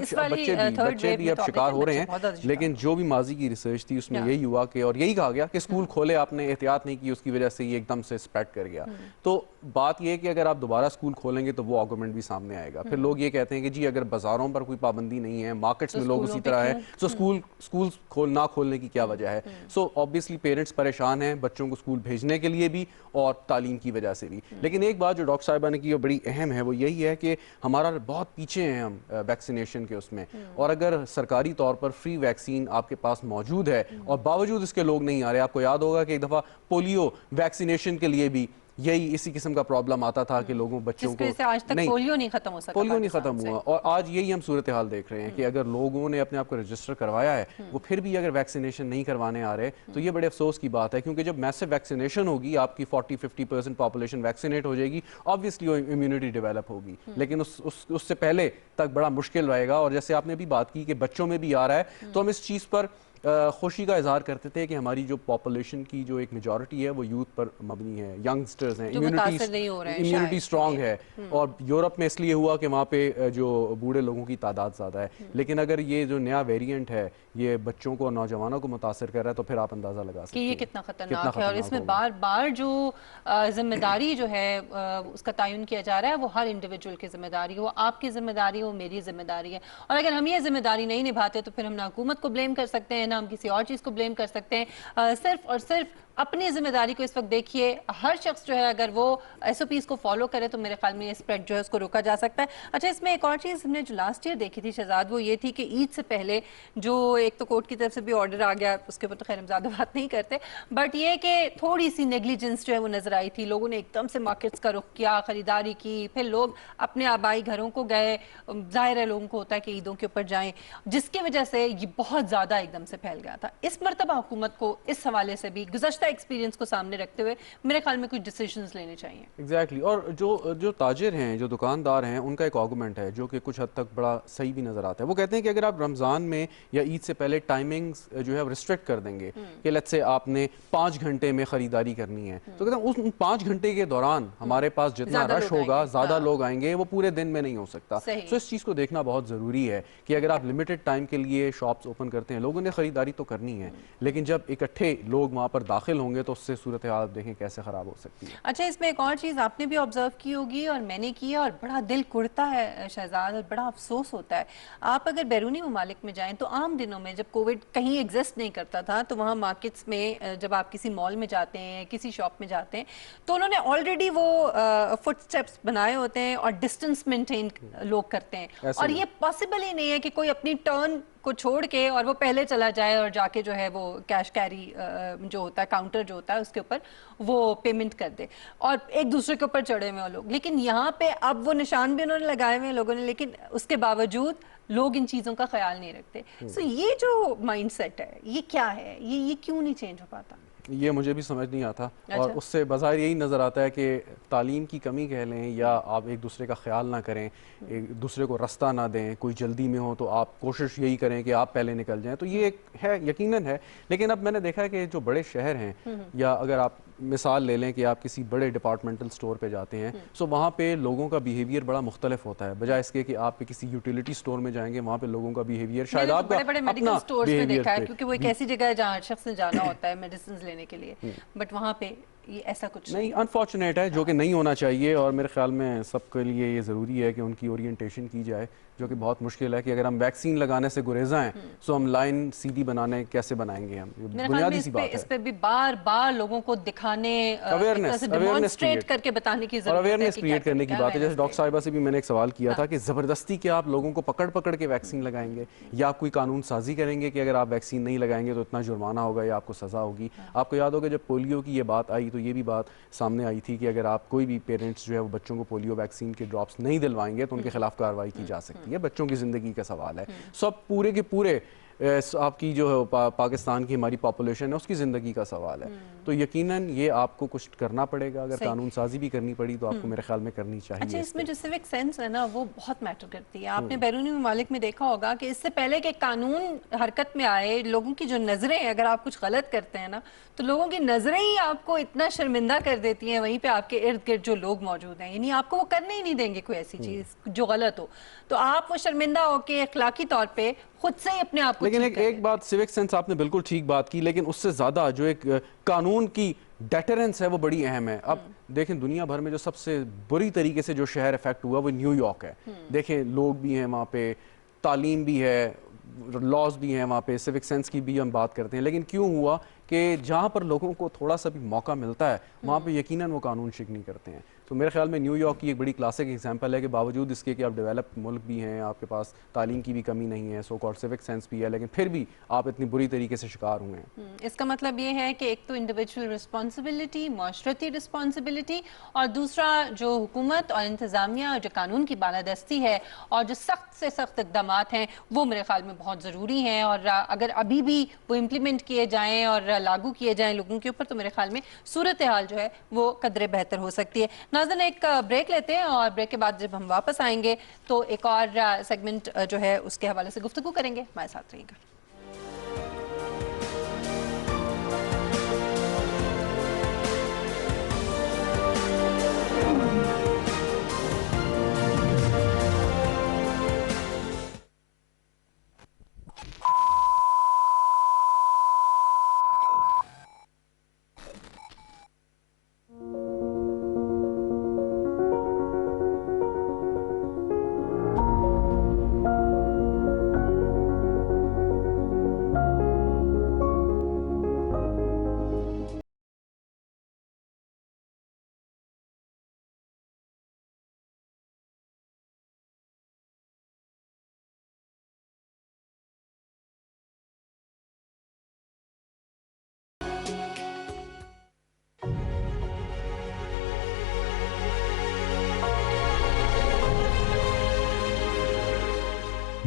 अब शिकार हो रहे हैं। लेकिन जो भी माजी की रिसर्च थी उसमें यही हुआ कि, और यही कहा गया कि स्कूल खोले, आपने एहतियात नहीं की, उसकी वजह से ये एकदम से स्प्रेड कर गया। तो बात यह कि अगर आप दोबारा स्कूल खोलेंगे तो वो आर्गुमेंट भी सामने आएगा। फिर लोग ये कहते हैं कि जी अगर बाजारों पर कोई पाबंदी नहीं है, मार्केट्स में लोग उसी तरह है, तो स्कूल ना खोलने की क्या वजह है? सो ऑब्वियसली पेरेंट्स परेशान हैं बच्चों को स्कूल भेजने के लिए भी और तालीम की वजह से भी। लेकिन एक बात जो डॉक्टर साहिबा ने की वो बड़ी अहम है, वो यही है कि हमारा बहुत पीछे हैं हम वैक्सीनेशन के उसमें, और अगर सरकारी तौर पर फ्री वैक्सीन आपके पास मौजूद है और बावजूद इसके लोग नहीं आ रहे। आपको याद होगा कि एक दफ़ा पोलियो वैक्सीनेशन के लिए भी यही इसी किस्म का प्रॉब्लम आता था कि लोगों बच्चों को आज तक पोलियो नहीं खत्म हो सका, पोलियो नहीं खत्म हुआ, और आज यही हम सूरत हाल देख रहे हैं कि अगर लोगों ने अपने आप को रजिस्टर करवाया है वो फिर भी अगर वैक्सीनेशन नहीं करवाने आ रहे तो ये बड़े अफसोस की बात है, क्योंकि जब मैसिव वैक्सीनेशन होगी, आपकी 40-50% पॉपुलेशन वैक्सीनेट हो जाएगी, ऑब्वियसली इम्यूनिटी डेवलप होगी, लेकिन उससे पहले तक बड़ा मुश्किल रहेगा। और जैसे आपने भी बात की कि बच्चों में भी आ रहा है, तो हम इस चीज़ पर खुशी का इजहार करते थे कि हमारी जो पॉपुलेशन की जो एक मेजॉरिटी है वो यूथ पर मबनी है, यंगस्टर्स हैं, इम्यूनिटी स्ट्रांग है। और यूरोप में इसलिए हुआ कि वहाँ पे जो बूढ़े लोगों की तादाद ज़्यादा है, लेकिन अगर ये जो नया वेरिएंट है ये बच्चों को और नौजवानों को मुतासर कर रहा है तो फिर आप अंदाज़ा लगा सकते हैं कि ये कितना खतरनाक है। और इसमें बार बार जो जिम्मेदारी जो है उसका तयन किया जा रहा है वो हर इंडिविजुअल की जिम्मेदारी, वो आपकी जिम्मेदारी है, वो मेरी जिम्मेदारी है। और अगर हम ये जिम्मेदारी नहीं निभाते तो फिर हम ना हुकूमत को ब्लेम कर सकते हैं, ना हम किसी और चीज़ को ब्लेम कर सकते हैं। सिर्फ और सिर्फ अपनी जिम्मेदारी को इस वक्त देखिए। हर शख्स जो है अगर वो SOPs को फॉलो करे तो मेरे ख्याल में ये स्प्रेड जो है उसको रोका जा सकता है। अच्छा, इसमें एक और चीज़ हमने जो लास्ट ईयर देखी थी शहजाद, वो ये थी कि ईद से पहले जो एक तो कोर्ट की तरफ से भी ऑर्डर आ गया, उसके ऊपर तो खैर हम ज़्यादा बात नहीं करते, बट ये कि थोड़ी सी नेग्लिजेंस जो है वो नजर आई थी। लोगों ने एकदम से मार्केट्स का रुख किया, खरीदारी की, फिर लोग अपने आबाई घरों को गए। जाहिर है लोगों को होता है कि ईदों के ऊपर जाएं, जिसकी वजह से ये बहुत ज़्यादा एकदम से फैल गया था। इस मरतबा हुकूमत को इस हवाले से भी गुज़श्ता एक्सपीरियंस को सामने रखते हुए मेरे ख्याल में कुछ डिसीजंस लेने चाहिए। एग्जैक्टली और जो ताजिर हैं, जो दुकानदार हैं, उनका एक आर्गुमेंट है जो कि कुछ हद तक बड़ा सही भी नज़र आता है। वो कहते हैं कि अगर आप रमज़ान में या ईद से पहले टाइमिंग्स जो है रिस्ट्रिक्ट कर देंगे कि लेट्स से आपने 5 घंटे में ख़रीदारी करनी है, तो कहते हैं उस 5 घंटे के दौरान हमारे पास जितना रश होगा, ज़्यादा लोग आएंगे, वो पूरे दिन में नहीं हो सकता। तो इस चीज़ को देखना बहुत ज़रूरी है कि अगर आप लिमिटेड टाइम के लिए शॉप्स ओपन करते हैं, लोगों ने ख़रीदारी तो करनी है, लेकिन जब इकट्ठे लोग वहाँ पर दाखिल होंगे तो उससे सूरत हाल देखें कैसे ख़राब हो सकती है। अच्छा, इसमें एक और चीज़ आपने भी ऑब्जर्व की होगी और मैंने की है, और बड़ा दिल कुड़ता है शहजाद, और बड़ा अफसोस होता है। आप अगर बैरूनी ममालिक में जाएं तो आम दिनों में जब कोविड कहीं एग्जिस्ट नहीं करता था तो वहाँ मार्केट्स में जब आप किसी मॉल में जाते हैं, किसी शॉप में जाते हैं, तो उन्होंने ऑलरेडी वो फुट स्टेप्स बनाए होते हैं और डिस्टेंस मेंटेन लोग करते हैं, और ये पॉसिबल ही नहीं है कि कोई अपनी टर्न को छोड़ के और वो पहले चला जाए और जाके जो है वो कैश कैरी जो होता है काउंटर जो होता है उसके ऊपर वो पेमेंट कर दे और एक दूसरे के ऊपर चढ़े हुए हैं लोग। लेकिन यहाँ पे अब वो निशान भी उन्होंने लगाए हुए हैं लोगों ने, लेकिन उसके बावजूद लोग इन चीज़ों का ख्याल नहीं रखते। सो ये जो माइंडसेट है ये क्या है, ये क्यों नहीं चेंज हो पाता? ये मुझे भी समझ नहीं आता। अच्छा। और उससे बाज़ाहिर यही नज़र आता है कि तालीम की कमी कह लें या आप एक दूसरे का ख्याल ना करें, एक दूसरे को रास्ता ना दें, कोई जल्दी में हो तो आप कोशिश यही करें कि आप पहले निकल जाएं, तो ये एक है, यकीनन है। लेकिन अब मैंने देखा है कि जो बड़े शहर हैं या अगर आप मिसाल ले लें कि आप किसी बड़े डिपार्टमेंटल स्टोर पे जाते हैं, सो वहाँ पे लोगों का बिहेवियर बड़ा मुख्तलिफ होता है, बजाय इसके कि आप किसी यूटिलिटी स्टोर में जाएंगे वहाँ पे लोगों का बिहेवियर शायद मैंने तो आपका बड़े-बड़े मेडिकल अपना स्टोर्स में बिहेवियर देखा है, क्योंकि वो एक ऐसी जगह है जहाँ हर शख्स ने जाना होता है मेडिसिन लेने के लिए, बट वहाँ पे ये ऐसा कुछ नहीं, अनफॉर्चुनेट है, जो कि नहीं होना चाहिए। और मेरे ख्याल में सबके लिए ये ज़रूरी है कि उनकी ओरिएंटेशन की जाए, जो कि बहुत मुश्किल है कि अगर हम वैक्सीन लगाने से गुरेजा हैं तो हम लाइन सीधी बनाने कैसे बनाएंगे? हम बुनियादी सी बात है। इस पे भी बार-बार लोगों को दिखाने, डेमोंस्ट्रेट करके बताने की जरूरत है, अवेयरनेस क्रिएट करने की बात है। जैसे डॉक्टर साहिबा से भी मैंने एक सवाल किया था कि ज़बरदस्ती क्या आप लोगों को पकड़ पकड़ के वैक्सीन लगाएंगे या आप कोई कानून साजी करेंगे कि अगर आप वैक्सीन नहीं लगाएंगे तो इतना जुर्माना होगा या आपको सज़ा होगी? आपको याद होगा जब पोलियो की ये बात आई तो ये भी बात सामने आई थी कि अगर आप कोई भी पेरेंट्स जो है वो बच्चों को पोलियो वैक्सीन के ड्रॉप्स नहीं दिलवाएंगे तो उनके खिलाफ कार्रवाई की जा सकती है। बच्चों की ज़िंदगी का सवाल है। सब पूरे के पूरे आपकी जो है पाकिस्तान की हमारी पॉपुलेशन है उसकी ज़िंदगी का सवाल है। तो यकीनन ये आपको कुछ करना पड़ेगा। अगर कानून साजी भी करनी पड़ी तो आपको मेरे ख्याल में करनी चाहिए। अच्छा, इसमें जो सिविक सेंस है ना वो बहुत मैटर करती है। आपने बैरूनी ममालिक में देखा होगा कि इससे पहले कि कानून हरकत में आए, लोगों की जो नज़रें, अगर आप कुछ गलत करते हैं ना तो लोगों की नज़रें ही आपको इतना शर्मिंदा कर देती हैं वहीं पे आपके इर्द गिर्द जो लोग मौजूद हैं, यानी आपको वो करने ही नहीं देंगे कोई ऐसी चीज़ जो गलत हो, तो आप वो शर्मिंदा होकर अखलाकी तौर पे खुद से ही अपने आप को। लेकिन एक बात, सिविक सेंस आपने बिल्कुल ठीक बात की, लेकिन उससे ज़्यादा जो एक कानून की डेटरेंस है वो बड़ी अहम है। अब देखें दुनिया भर में जो सबसे बुरी तरीके से जो शहर इफेक्ट हुआ वो न्यूयॉर्क है। देखें लोग भी हैं वहाँ पे, तालीम भी है, लॉज भी हैं वहाँ पे, सिविक सेंस की भी हम बात करते हैं, लेकिन क्यों हुआ कि जहाँ पर लोगों को थोड़ा सा भी मौका मिलता है वहाँ पे यकीनन वो कानून शिकनी करते हैं। तो मेरे ख्याल में न्यूयॉर्क की एक बड़ी क्लासिक एग्जांपल है कि बावजूद इसके कि आप डेवलप मुल्क भी हैं, आपके पास तालीम की भी कमी नहीं है, सो कॉल्ड सिविक सेंस भी है, लेकिन फिर भी आप इतनी बुरी तरीके से शिकार हुए हैं। इसका मतलब ये है कि एक तो इंडिविजुअल रिस्पॉन्सिबिलिटी, माशरती रिस्पॉन्सिबिलिटी, और दूसरा जो हुकूमत और इंतज़ामिया जो कानून की बालादस्ती है और जो सख्त से सख्त इक़दाम हैं वो मेरे ख्याल में बहुत ज़रूरी हैं। और अगर अभी भी वो इम्प्लीमेंट किए जाएँ और लागू किए जाएँ लोगों के ऊपर तो मेरे ख्याल में सूरत हाल जो है वो कदरे बेहतर हो सकती है। नाज़रीन, एक ब्रेक लेते हैं और ब्रेक के बाद जब हम वापस आएंगे तो एक और सेगमेंट जो है उसके हवाले से गुफ्तगू करेंगे। हमारे साथ रहिएगा।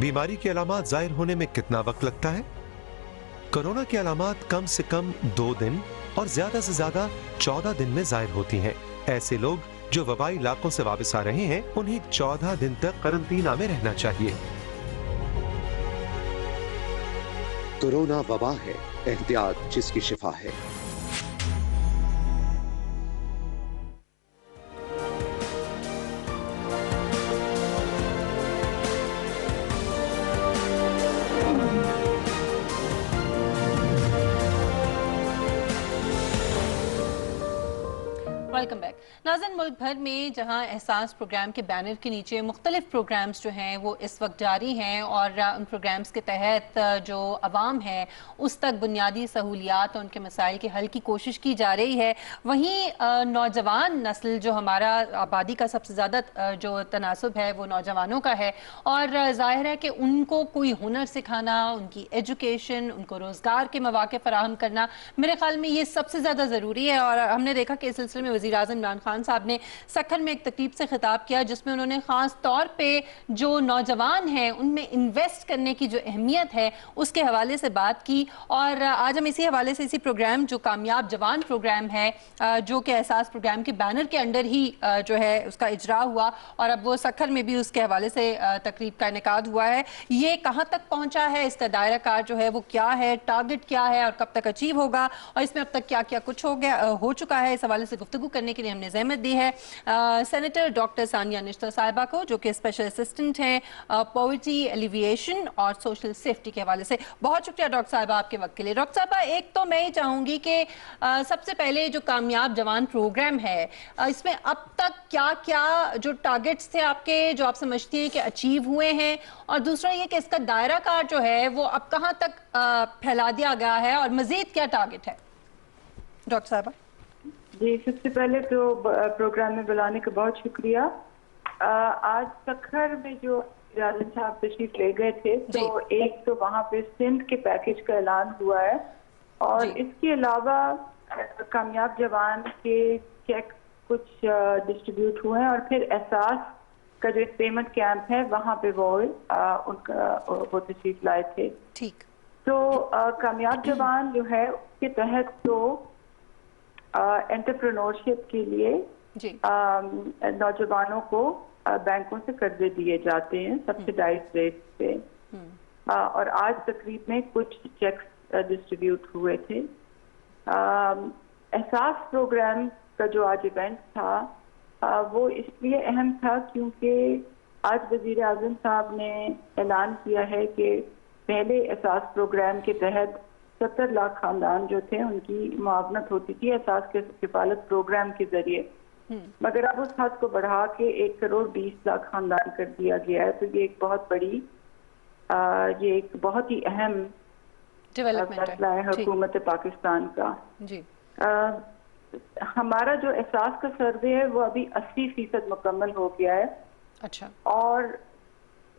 बीमारी के अलामात जाहिर होने में कितना वक्त लगता है? कोरोना की अलामात कम से कम 2 दिन और ज्यादा से ज्यादा 14 दिन में जाहिर होती हैं। ऐसे लोग जो वबाई इलाकों से वापस आ रहे हैं उन्हें 14 दिन तक क्वारंटीना में रहना चाहिए। कोरोना वबा है, एहतियात जिसकी शिफा है। Welcome back. नाज़रीन, मुल्क भर में जहां एहसास प्रोग्राम के बैनर के नीचे मुख्तलिफ प्रोग्राम्स जो हैं वो इस वक्त जारी हैं और उन प्रोग्राम्स के तहत जो अवाम है उस तक बुनियादी सहूलियात और उनके मसाइल के हल की कोशिश की जा रही है, वहीं नौजवान नस्ल जो हमारा आबादी का सबसे ज़्यादा जो तनासुब है वो नौजवानों का है और ज़ाहिर है कि उनको कोई हुनर सिखाना, उनकी एजुकेशन, उनको रोज़गार के मौके फराहम करना मेरे ख्याल में ये सबसे ज़्यादा ज़रूरी है। और हमने देखा कि इस सिलसिले में वज़ीर आज़म इमरान खान साहब ने सक्खर में एक तकरीब से खिताब किया जिसमें उन्होंने ख़ास तौर पे जो नौजवान हैं उनमें इन्वेस्ट करने की जो अहमियत है उसके हवाले से बात की। और आज हम इसी हवाले से इसी प्रोग्राम जो कामयाब जवान प्रोग्राम है जो कि एहसास प्रोग्राम के बैनर के अंडर ही जो है उसका इजरा हुआ और अब वो सक्खर में भी उसके हवाले से तकरीब का इनेकाद हुआ है, ये कहाँ तक पहुँचा है, इसका दायरा कार जो है वो क्या है, टारगेट क्या है और कब तक अचीव होगा और इसमें अब तक क्या क्या कुछ हो चुका है, इस हवाले से गुफ्तगू करने के लिए हमने ज़हमत दी है सेनेटर डॉक्टर सानिया निश्तर साहिबा को, जो कि स्पेशल असिस्टेंट हैं पॉवर्टी एलिविएशन और सोशल सेफ्टी के हवाले से। बहुत शुक्रिया डॉक्टर साहिबा आपके वक्त के लिए। डॉक्टर साहिबा, एक तो मैं ये चाहूँगी कि सबसे पहले जो कामयाब जवान प्रोग्राम है इसमें अब तक क्या क्या जो टारगेट्स थे आपके जो आप समझती हैं कि अचीव हुए हैं, और दूसरा ये कि इसका दायरा कार जो है वो अब कहाँ तक फैला दिया गया है और मजीद क्या टारगेट है। डॉक्टर साहिबा जी, सबसे पहले तो प्रोग्राम में बुलाने का बहुत शुक्रिया। आज सक्खर में जो राजन साहब तशरीफ ले गए थे तो एक तो वहाँ पे सिंध के पैकेज का ऐलान हुआ है और इसके अलावा कामयाब जवान के चेक कुछ डिस्ट्रीब्यूट हुए हैं और फिर एहसास का जो एक पेमेंट कैंप है वहाँ पे वो तशरीफ लाए थे। ठीक। तो कामयाब जवान जो है उसके तहत तो एंटरप्रेन्योरशिप के लिए नौजवानों को बैंकों से कर्जे दिए जाते हैं सब्सिडाइज्ड रेट पे और आज तकरीब में कुछ चेक्स डिस्ट्रीब्यूट हुए थे। एहसास प्रोग्राम का जो आज इवेंट था वो इसलिए अहम था क्योंकि आज वजीर आज़म साहब ने ऐलान किया है कि पहले एहसास प्रोग्राम के तहत 70 लाख खानदान जो थे उनकी मुआवनत होती थी एहसास के किफालत प्रोग्राम के जरिए, मगर अब उस हद को बढ़ा के 1 करोड़ 20 लाख खानदान कर दिया गया है। तो ये एक बहुत बड़ी ये एक बहुत ही अहम फैसला है हुकूमत पाकिस्तान का। जी। हमारा जो एहसास का सर्वे है वो अभी 80% मुकम्मल हो गया है। अच्छा। और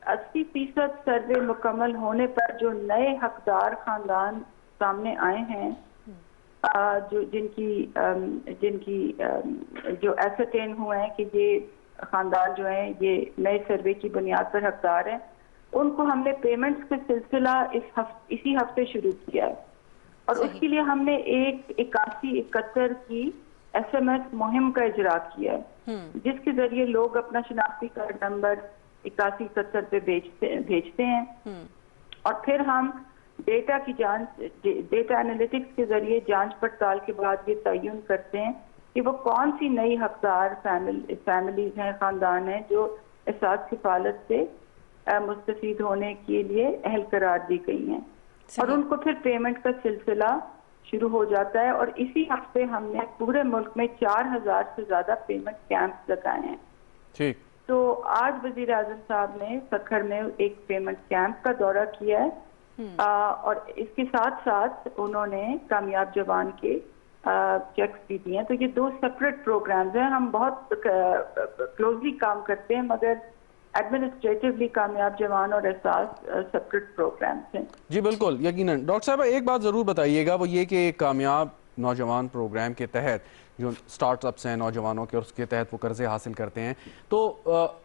80% सर्वे मुकम्मल होने पर जो नए हकदार खानदान सामने आए हैं जो जिनकी जो एसरटेन हुए हैं कि ये खानदान जो हैं ये नए सर्वे की बुनियाद पर हकदार हैं, उनको हमने पेमेंट्स का सिलसिला इसी हफ्ते शुरू किया है और उसके लिए हमने एक 8171 की SMS मुहिम का इजरा किया है जिसके जरिए लोग अपना शनाख्ती कार्ड नंबर 8171 पे भेजते हैं और फिर हम डेटा की जांच डेटा एनालिटिक्स के जरिए जांच पड़ताल के बाद ये तयन करते हैं कि वो कौन सी नई हकदार फैमिलीज हैं, खानदान हैं जो एहसास किफालत से मुस्तफीद होने के लिए अहल करार दी गई हैं और उनको फिर पेमेंट का सिलसिला शुरू हो जाता है। और इसी हफ्ते हमने पूरे मुल्क में 4000 से ज्यादा पेमेंट कैंप लगाए हैं। ठीक। तो आज वजीर आज़म साहब ने सक्खर में एक पेमेंट कैंप का दौरा किया है और इसके साथ साथ उन्होंने कामयाब जवान के चेक्स भी दिए हैं। तो ये 2 सेपरेट प्रोग्राम्स हैं। हम बहुत क्लोजली काम करते हैं मगर एडमिनिस्ट्रेटिवली कामयाब जवान और एहसास सेपरेट प्रोग्राम्स हैं। जी बिल्कुल, यकीनन। डॉक्टर साहब एक बात ज़रूर बताइएगा, वो ये कि कामयाब नौजवान प्रोग्राम के तहत जो स्टार्टअप्स हैं नौजवानों के और उसके तहत वो कर्जे हासिल करते हैं, तो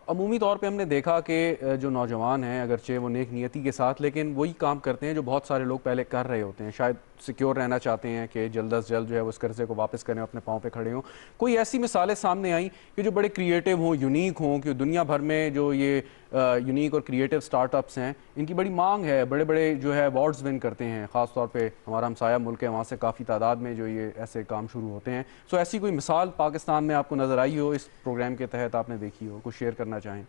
अमूमी तौर पे हमने देखा कि जो नौजवान हैं अगरचे वो नेक नियति के साथ लेकिन वही काम करते हैं जो बहुत सारे लोग पहले कर रहे होते हैं, शायद सिक्योर रहना चाहते हैं कि जल्द अज जल्द जो है उस कर्जे को वापस करें, अपने पाँव पे खड़े हों। कोई ऐसी मिसालें सामने आई कि जो बड़े क्रिएटिव हों, यूनिक हों, कि दुनिया भर में जो ये यूनिक और क्रिएटिव स्टार्टअप्स हैं इनकी बड़ी मांग है, बड़े बड़े जो है अवार्ड्स विन करते हैं, ख़ास तौर पे हमारा हमसाया मुल्क है वहाँ से काफ़ी तादाद में जो ये ऐसे काम शुरू होते हैं। सो ऐसी कोई मिसाल पाकिस्तान में आपको नज़र आई हो, इस प्रोग्राम के तहत आपने देखी हो, कुछ शेयर करना चाहें?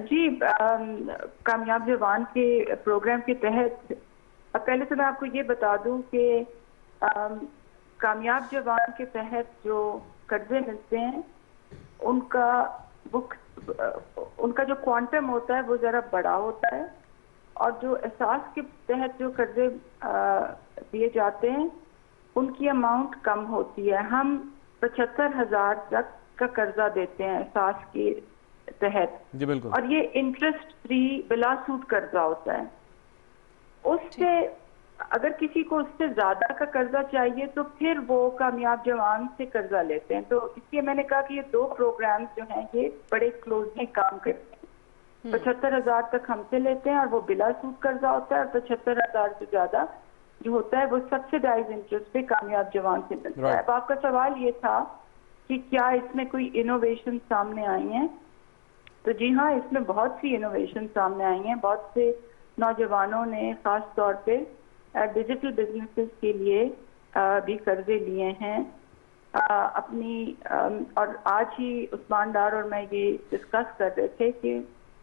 जी, कामयाब जवान के प्रोग्राम के तहत पहले तो मैं आपको ये बता दूं कि कामयाब जवान के तहत जो कर्जे मिलते हैं उनका जो क्वांटम होता है वो ज़रा बड़ा होता है, और जो एहसास के तहत जो कर्जे दिए जाते हैं उनकी अमाउंट कम होती है। हम 75,000 तक का कर्जा देते हैं एहसास के तहत जी बिल्कुल। और ये इंटरेस्ट फ्री बिला सूद कर्जा होता है। उससे अगर किसी को उससे ज्यादा का कर्जा चाहिए तो फिर वो कामयाब जवान से कर्जा लेते हैं। तो इसलिए मैंने कहा कि ये दो प्रोग्राम जो हैं ये बड़े क्लोजली काम करते हैं। 75,000 तक हमसे लेते हैं और वो बिला सूद कर्जा होता है, और 75,000 से ज्यादा जो होता है वो सब्सिडाइज इंटरेस्ट पे कामयाब जवान से मिलता है। अब आपका सवाल ये था कि क्या इसमें कोई इनोवेशन सामने आई हैं, तो जी हाँ, इसमें बहुत सी इनोवेशन सामने आई हैं। बहुत से नौजवानों ने खास तौर पे डिजिटल बिजनेसेस के लिए भी कर्जे लिए हैं अपनी, और आज ही उस्मान डार और मैं ये डिस्कस कर रहे थे कि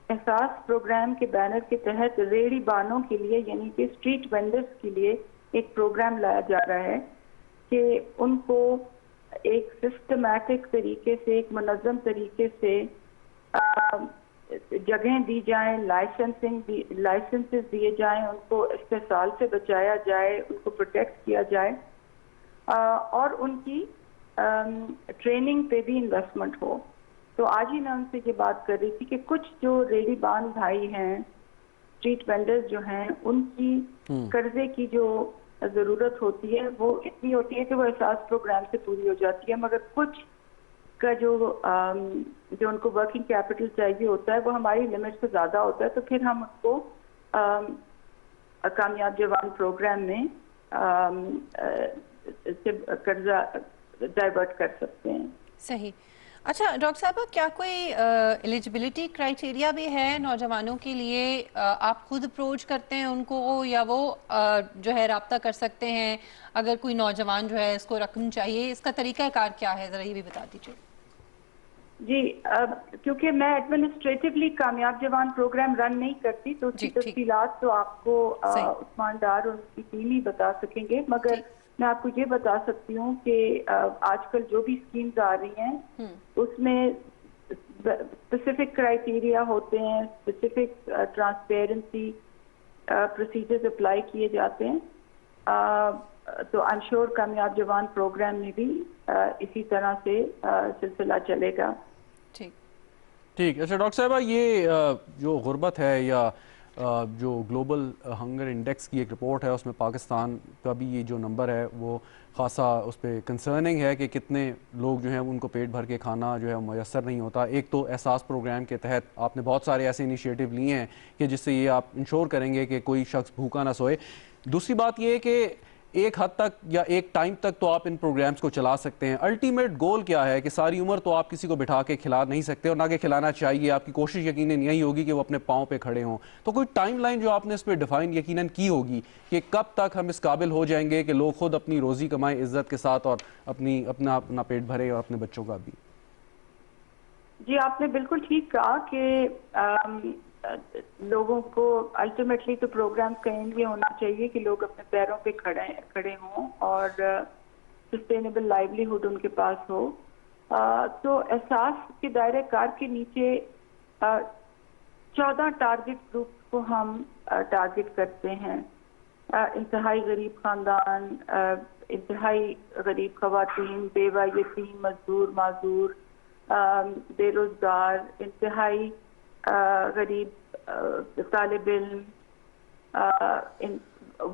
एहसास प्रोग्राम के बैनर के तहत रेहड़ी बानों के लिए यानी कि स्ट्रीट वेंडर्स के लिए एक प्रोग्राम लाया जा रहा है कि उनको एक सिस्टमैटिक तरीके से, एक मुनज़्ज़म तरीके से जगह दी जाए, लाइसेंसेस दिए जाएं, उनको इस्तेसाल से बचाया जाए, उनको प्रोटेक्ट किया जाए और उनकी ट्रेनिंग पे भी इन्वेस्टमेंट हो। तो आज ही मैं उनसे ये बात कर रही थी कि कुछ जो रेहड़ीबान भाई हैं, स्ट्रीट वेंडर्स जो हैं, उनकी कर्जे की जो ज़रूरत होती है वो इतनी होती है कि वो एहसास प्रोग्राम से पूरी हो जाती है, मगर कुछ का जो उनको वर्किंग कैपिटल चाहिए होता है वो हमारी लिमिट से ज़्यादा होता है, तो फिर हम उसको कामयाब जवान प्रोग्राम में से कर्जा डाइवर्ट कर सकते हैं। सही। अच्छा डॉक्टर साहब, क्या कोई एलिजिबिलिटी क्राइटेरिया भी है नौजवानों के लिए? आप खुद अप्रोच करते हैं उनको या वो जो है राब्ता कर सकते हैं अगर कोई नौजवान जो है इसको रकम चाहिए? इसका तरीकाकार क्या है, ज़रा ये भी बता दीजिए। जी, क्योंकि मैं एडमिनिस्ट्रेटिवली कामयाब जवान प्रोग्राम रन नहीं करती तो उसकी तफसीलात तो आपको उस्मान डार और उसकी टीम ही बता सकेंगे, मगर मैं आपको ये बता सकती हूँ कि आजकल जो भी स्कीम्स आ रही हैं उसमें स्पेसिफिक क्राइटेरिया होते हैं, स्पेसिफिक ट्रांसपेरेंसी प्रोसीजर्स अप्लाई किए जाते हैं। तो आई एम श्योर कामयाब जवान प्रोग्राम में भी इसी तरह से सिलसिला चलेगा। ठीक। अच्छा डॉक्टर साहबा, ये जो गुर्बत है या जो ग्लोबल हंगर इंडेक्स की एक रिपोर्ट है उसमें पाकिस्तान का भी ये जो नंबर है वो खासा उस पर कंसर्निंग है कि कितने लोग जो हैं उनको पेट भर के खाना जो है मैसर नहीं होता। एक तो एहसास प्रोग्राम के तहत आपने बहुत सारे ऐसे इनिशिएटिव लिए हैं कि जिससे ये आप इंश्योर करेंगे कि कोई शख्स भूखा ना सोए। दूसरी बात ये है कि एक हद तक या एक टाइम तक तो आप इन प्रोग्राम्स को चला सकते हैं। अल्टीमेट गोल क्या है कि सारी उम्र तो आप किसी को बिठा के खिला नहीं सकते और ना कि खिलाना चाहिए। आपकी कोशिश यकीनन यही होगी कि वो अपने पाँव पे खड़े हों। तो कोई टाइमलाइन जो आपने इस पर डिफाइन यकीनन की होगी कि कब तक हम इस काबिल हो जाएंगे कि लोग खुद अपनी रोज़ी कमाएं इज्जत के साथ और अपना पेट भरे और अपने बच्चों का भी। जी, आपने बिल्कुल ठीक कहा कि लोगों को अल्टीमेटली तो प्रोग्राम का एम ये होना चाहिए कि लोग अपने पैरों पे खड़े हों और सस्टेनेबल लाइवलीहुड उनके पास हो। तो एहसास के दायरे कार के नीचे 14 टारगेट ग्रुप को हम टारगेट करते हैं। इंतहाई गरीब खानदान, इंतहाई गरीब खवातीन, बेवा, यतीम, मजदूर, माजूर, बेरोजगार, इंतहाई गरीब तालिब इल्म,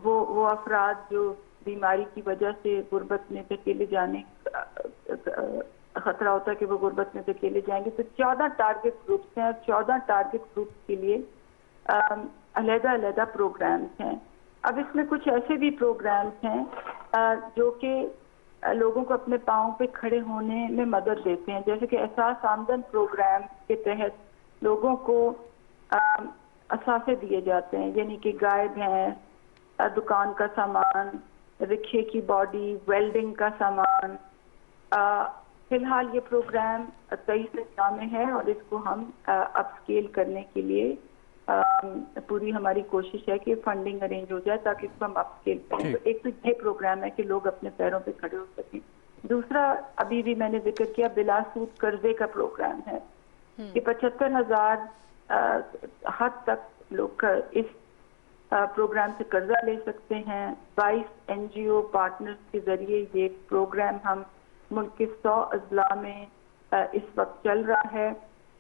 वो अफराद जो बीमारी की वजह से गुर्बत में धकेले जाने खतरा होता है कि वो गुर्बत में धकेले जाएंगे। तो 14 टारगेट ग्रुप्स हैं और 14 टारगेट ग्रुप्स के लिए अलग-अलग प्रोग्राम्स हैं। अब इसमें कुछ ऐसे भी प्रोग्राम्स हैं जो कि लोगों को अपने पाँव पे खड़े होने में मदद देते हैं, जैसे कि एहसास आमदन प्रोग्राम के तहत लोगों को असाफे दिए जाते हैं, यानी कि गाय भैंस, दुकान का सामान, रिक्शे की बॉडी, वेल्डिंग का सामान। फिलहाल ये प्रोग्राम 23 सप्ताह में है और इसको हम अपस्केल करने के लिए पूरी हमारी कोशिश है कि फंडिंग अरेंज हो जाए ताकि इसको हम अपस्केल करें। तो एक तो ये प्रोग्राम है कि लोग अपने पैरों पे खड़े हो सकें। दूसरा अभी भी मैंने जिक्र किया बिलासूद कर्जे का प्रोग्राम है कि 75,000 हद तक लोग इस प्रोग्राम से कर्जा ले सकते हैं। 22 NGO पार्टनर्स के जरिए ये प्रोग्राम हम मुल्क के 100 अजला में इस वक्त चल रहा है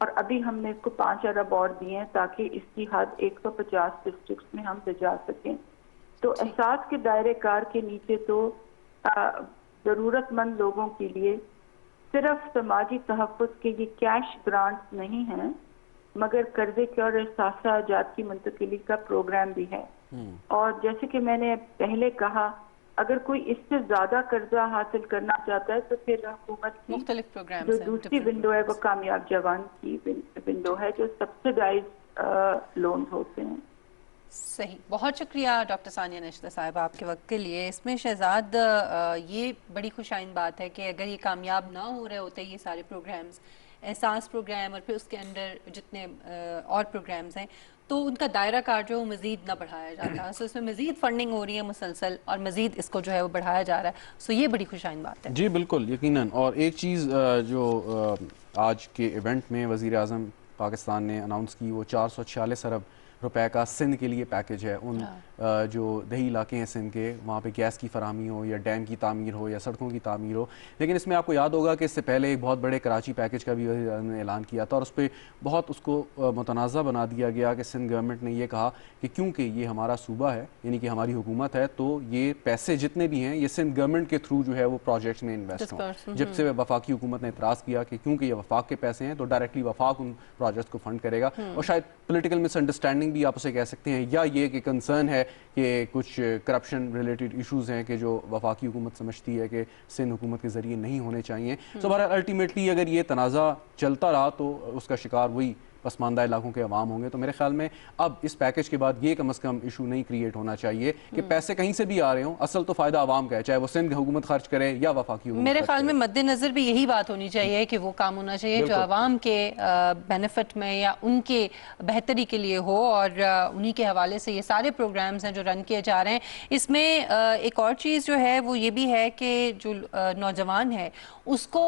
और अभी हमने इसको 5 अरब और दिए हैं ताकि इसकी हद 150 डिस्ट्रिक्ट में हम भिजा सकें। तो एहसास के दायरे कार के नीचे तो ज़रूरतमंद लोगों के लिए सिर्फ समाजी तहफ़्फ़ुज़ के ये कैश ग्रांट्स नहीं हैं, मगर कर्जे के और एहसास की मुंतकिली का प्रोग्राम भी है। और जैसे कि मैंने पहले कहा, अगर कोई इससे ज्यादा कर्जा हासिल करना चाहता है तो फिर हुकूमत की जो दूसरी विंडो है वो कामयाब जवान की विंडो है, जो सब्सिडाइज लोन होते हैं। सही, बहुत शुक्रिया डॉक्टर सानिया नश्ता साहिबा आपके वक्त के लिए। इसमें शहजाद ये बड़ी खुशाइन बात है कि अगर ये कामयाब ना हो रहे होते ये सारे प्रोग्राम्स, एहसास प्रोग्राम और फिर उसके अंदर जितने और प्रोग्राम्स हैं, तो उनका दायरा कार जो मज़ीद ना बढ़ाया जाता। सो इसमें मज़ीद फंडिंग हो रही है मुसलसल और मज़ीद इसको जो है वो बढ़ाया जा रहा है। सो ये बड़ी खुशाइन बात है। जी बिल्कुल, यकीनन। और एक चीज़ जो आज के इवेंट में वज़ीर आज़म पाकिस्तान ने अनाउंस की, वो 446 अरब रुपए का सिंध के लिए पैकेज है। उन जो दही इलाके हैं सिंध के, वहाँ पे गैस की फराहमी हो या डैम की तामीर हो या सड़कों की तामीर हो। लेकिन इसमें आपको याद होगा कि इससे पहले एक बहुत बड़े कराची पैकेज का भी ने ऐलान किया था और उस पर बहुत उसको मुतनाज़ा बना दिया गया कि सिंध गवर्नमेंट ने ये कहा कि क्योंकि ये हमारा सूबा है, यानी कि हमारी हुकूमत है, तो ये पैसे जितने भी हैं ये सिंध गवर्नमेंट के थ्रू जो है वो प्रोजेक्ट्स में इन्वेस्ट हों। जब से वफाकी हुकूमत ने इतराज़ किया कि क्योंकि ये वफाक के पैसे हैं तो डायरेक्टली वफाक उन प्रोजेक्ट्स को फंड करेगा। और शायद पोलिटिकल मिसअंडरस्टैंडिंग भी आप उसे कह सकते हैं, या ये कि कंसर्न है कि कुछ करप्शन रिलेटेड इश्यूज़ हैं कि जो वफाकी हुकूमत समझती है कि सिंध हुकूमत के ज़रिए नहीं होने चाहिए। सो बहरहाल अल्टीमेटली अगर ये तनाज़ा चलता रहा तो उसका शिकार वही पसमानदा इलाकों के अवाम होंगे। तो मेरे ख्याल में अब इस पैकेज के बाद ये कम अज़ कम इशू नहीं क्रिएट होना चाहिए कि पैसे कहीं से भी आ रहे हों, असल तो फ़ायदा आवाम का है, चाहे वो सिंध हुकूमत खर्च करे या वफाकी हुकूमत। मेरे ख्याल में मद्देनज़र भी यही बात होनी चाहिए कि वो काम होना चाहिए जो आवाम के बेनिफिट में या उनके बेहतरी के लिए हो, और उन्हीं के हवाले से ये सारे प्रोग्राम्स हैं जो रन किए जा रहे हैं। इसमें एक और चीज़ जो है वो ये भी है कि जो नौजवान है उसको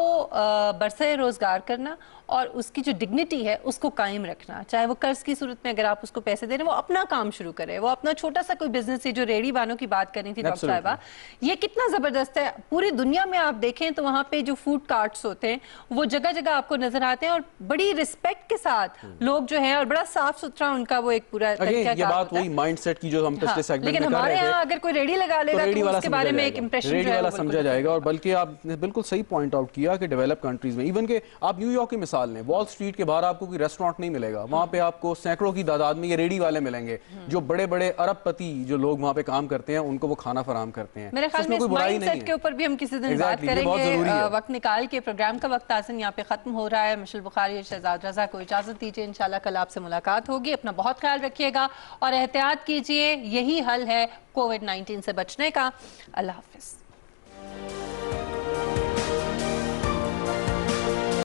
बरसे रोज़गार करना और उसकी जो डिग्निटी है उसको कायम रखना। चाहे वो कर्ज की सूरत में अगर आप उसको पैसे दे रहे हैं, वो अपना काम शुरू करे, वो अपना छोटा सा कोई बिजनेस है। जो रेडी वालों की बात कर रही थी डॉक्टर साहिबा, ये कितना ज़बरदस्त है। पूरी दुनिया में आप देखें तो वहाँ पे जो फूड कार्ट्स होते हैं वो जगह जगह आपको नजर आते हैं और बड़ी रिस्पेक्ट के साथ लोग जो है, और बड़ा साफ सुथरा उनका वो एक पूरा तरीका होता है। माइंडसेट की जो हम पिछले सेगमेंट में कर रहे थे, लेकिन हमारे यहाँ अगर कोई रेडी लगा लेगा तो उसके बारे में एक इंप्रेशन रेडी वाला समझा जाएगा। और बल्कि आपने बिल्कुल सही पॉइंट आउट किया कि डेवलप कंट्रीज में, इवन के आप न्यूयॉर्क की मिसाल लें, वॉल स्ट्रीट के बाहर आपको कोई रेस्टोरेंट नहीं मिलेगा, वहाँ पे आपको सैकड़ों की तादाद में ये रेडी वाले मिलेंगे जो बड़े बड़े अरबपति जो लोग वहाँ पे काम करते हैं उनको वो खाना फराहम करते हैं। मेरे ख्याल में इस माइंडसेट के ऊपर भी हम किसी दिन बात करेंगे। वक्त निकाल के प्रोग्राम का वक्त आसन यहाँ पे खत्म हो रहा है। मिशेल बुखारी और शहजाद रजा को इजाजत दीजिए, इंशाल्लाह कल आपसे मुलाकात होगी। अपना बहुत ख्याल रखिएगा और एहतियात कीजिए, यही हल है कोविड-19 से बचने का। अल्लाह हाफिज।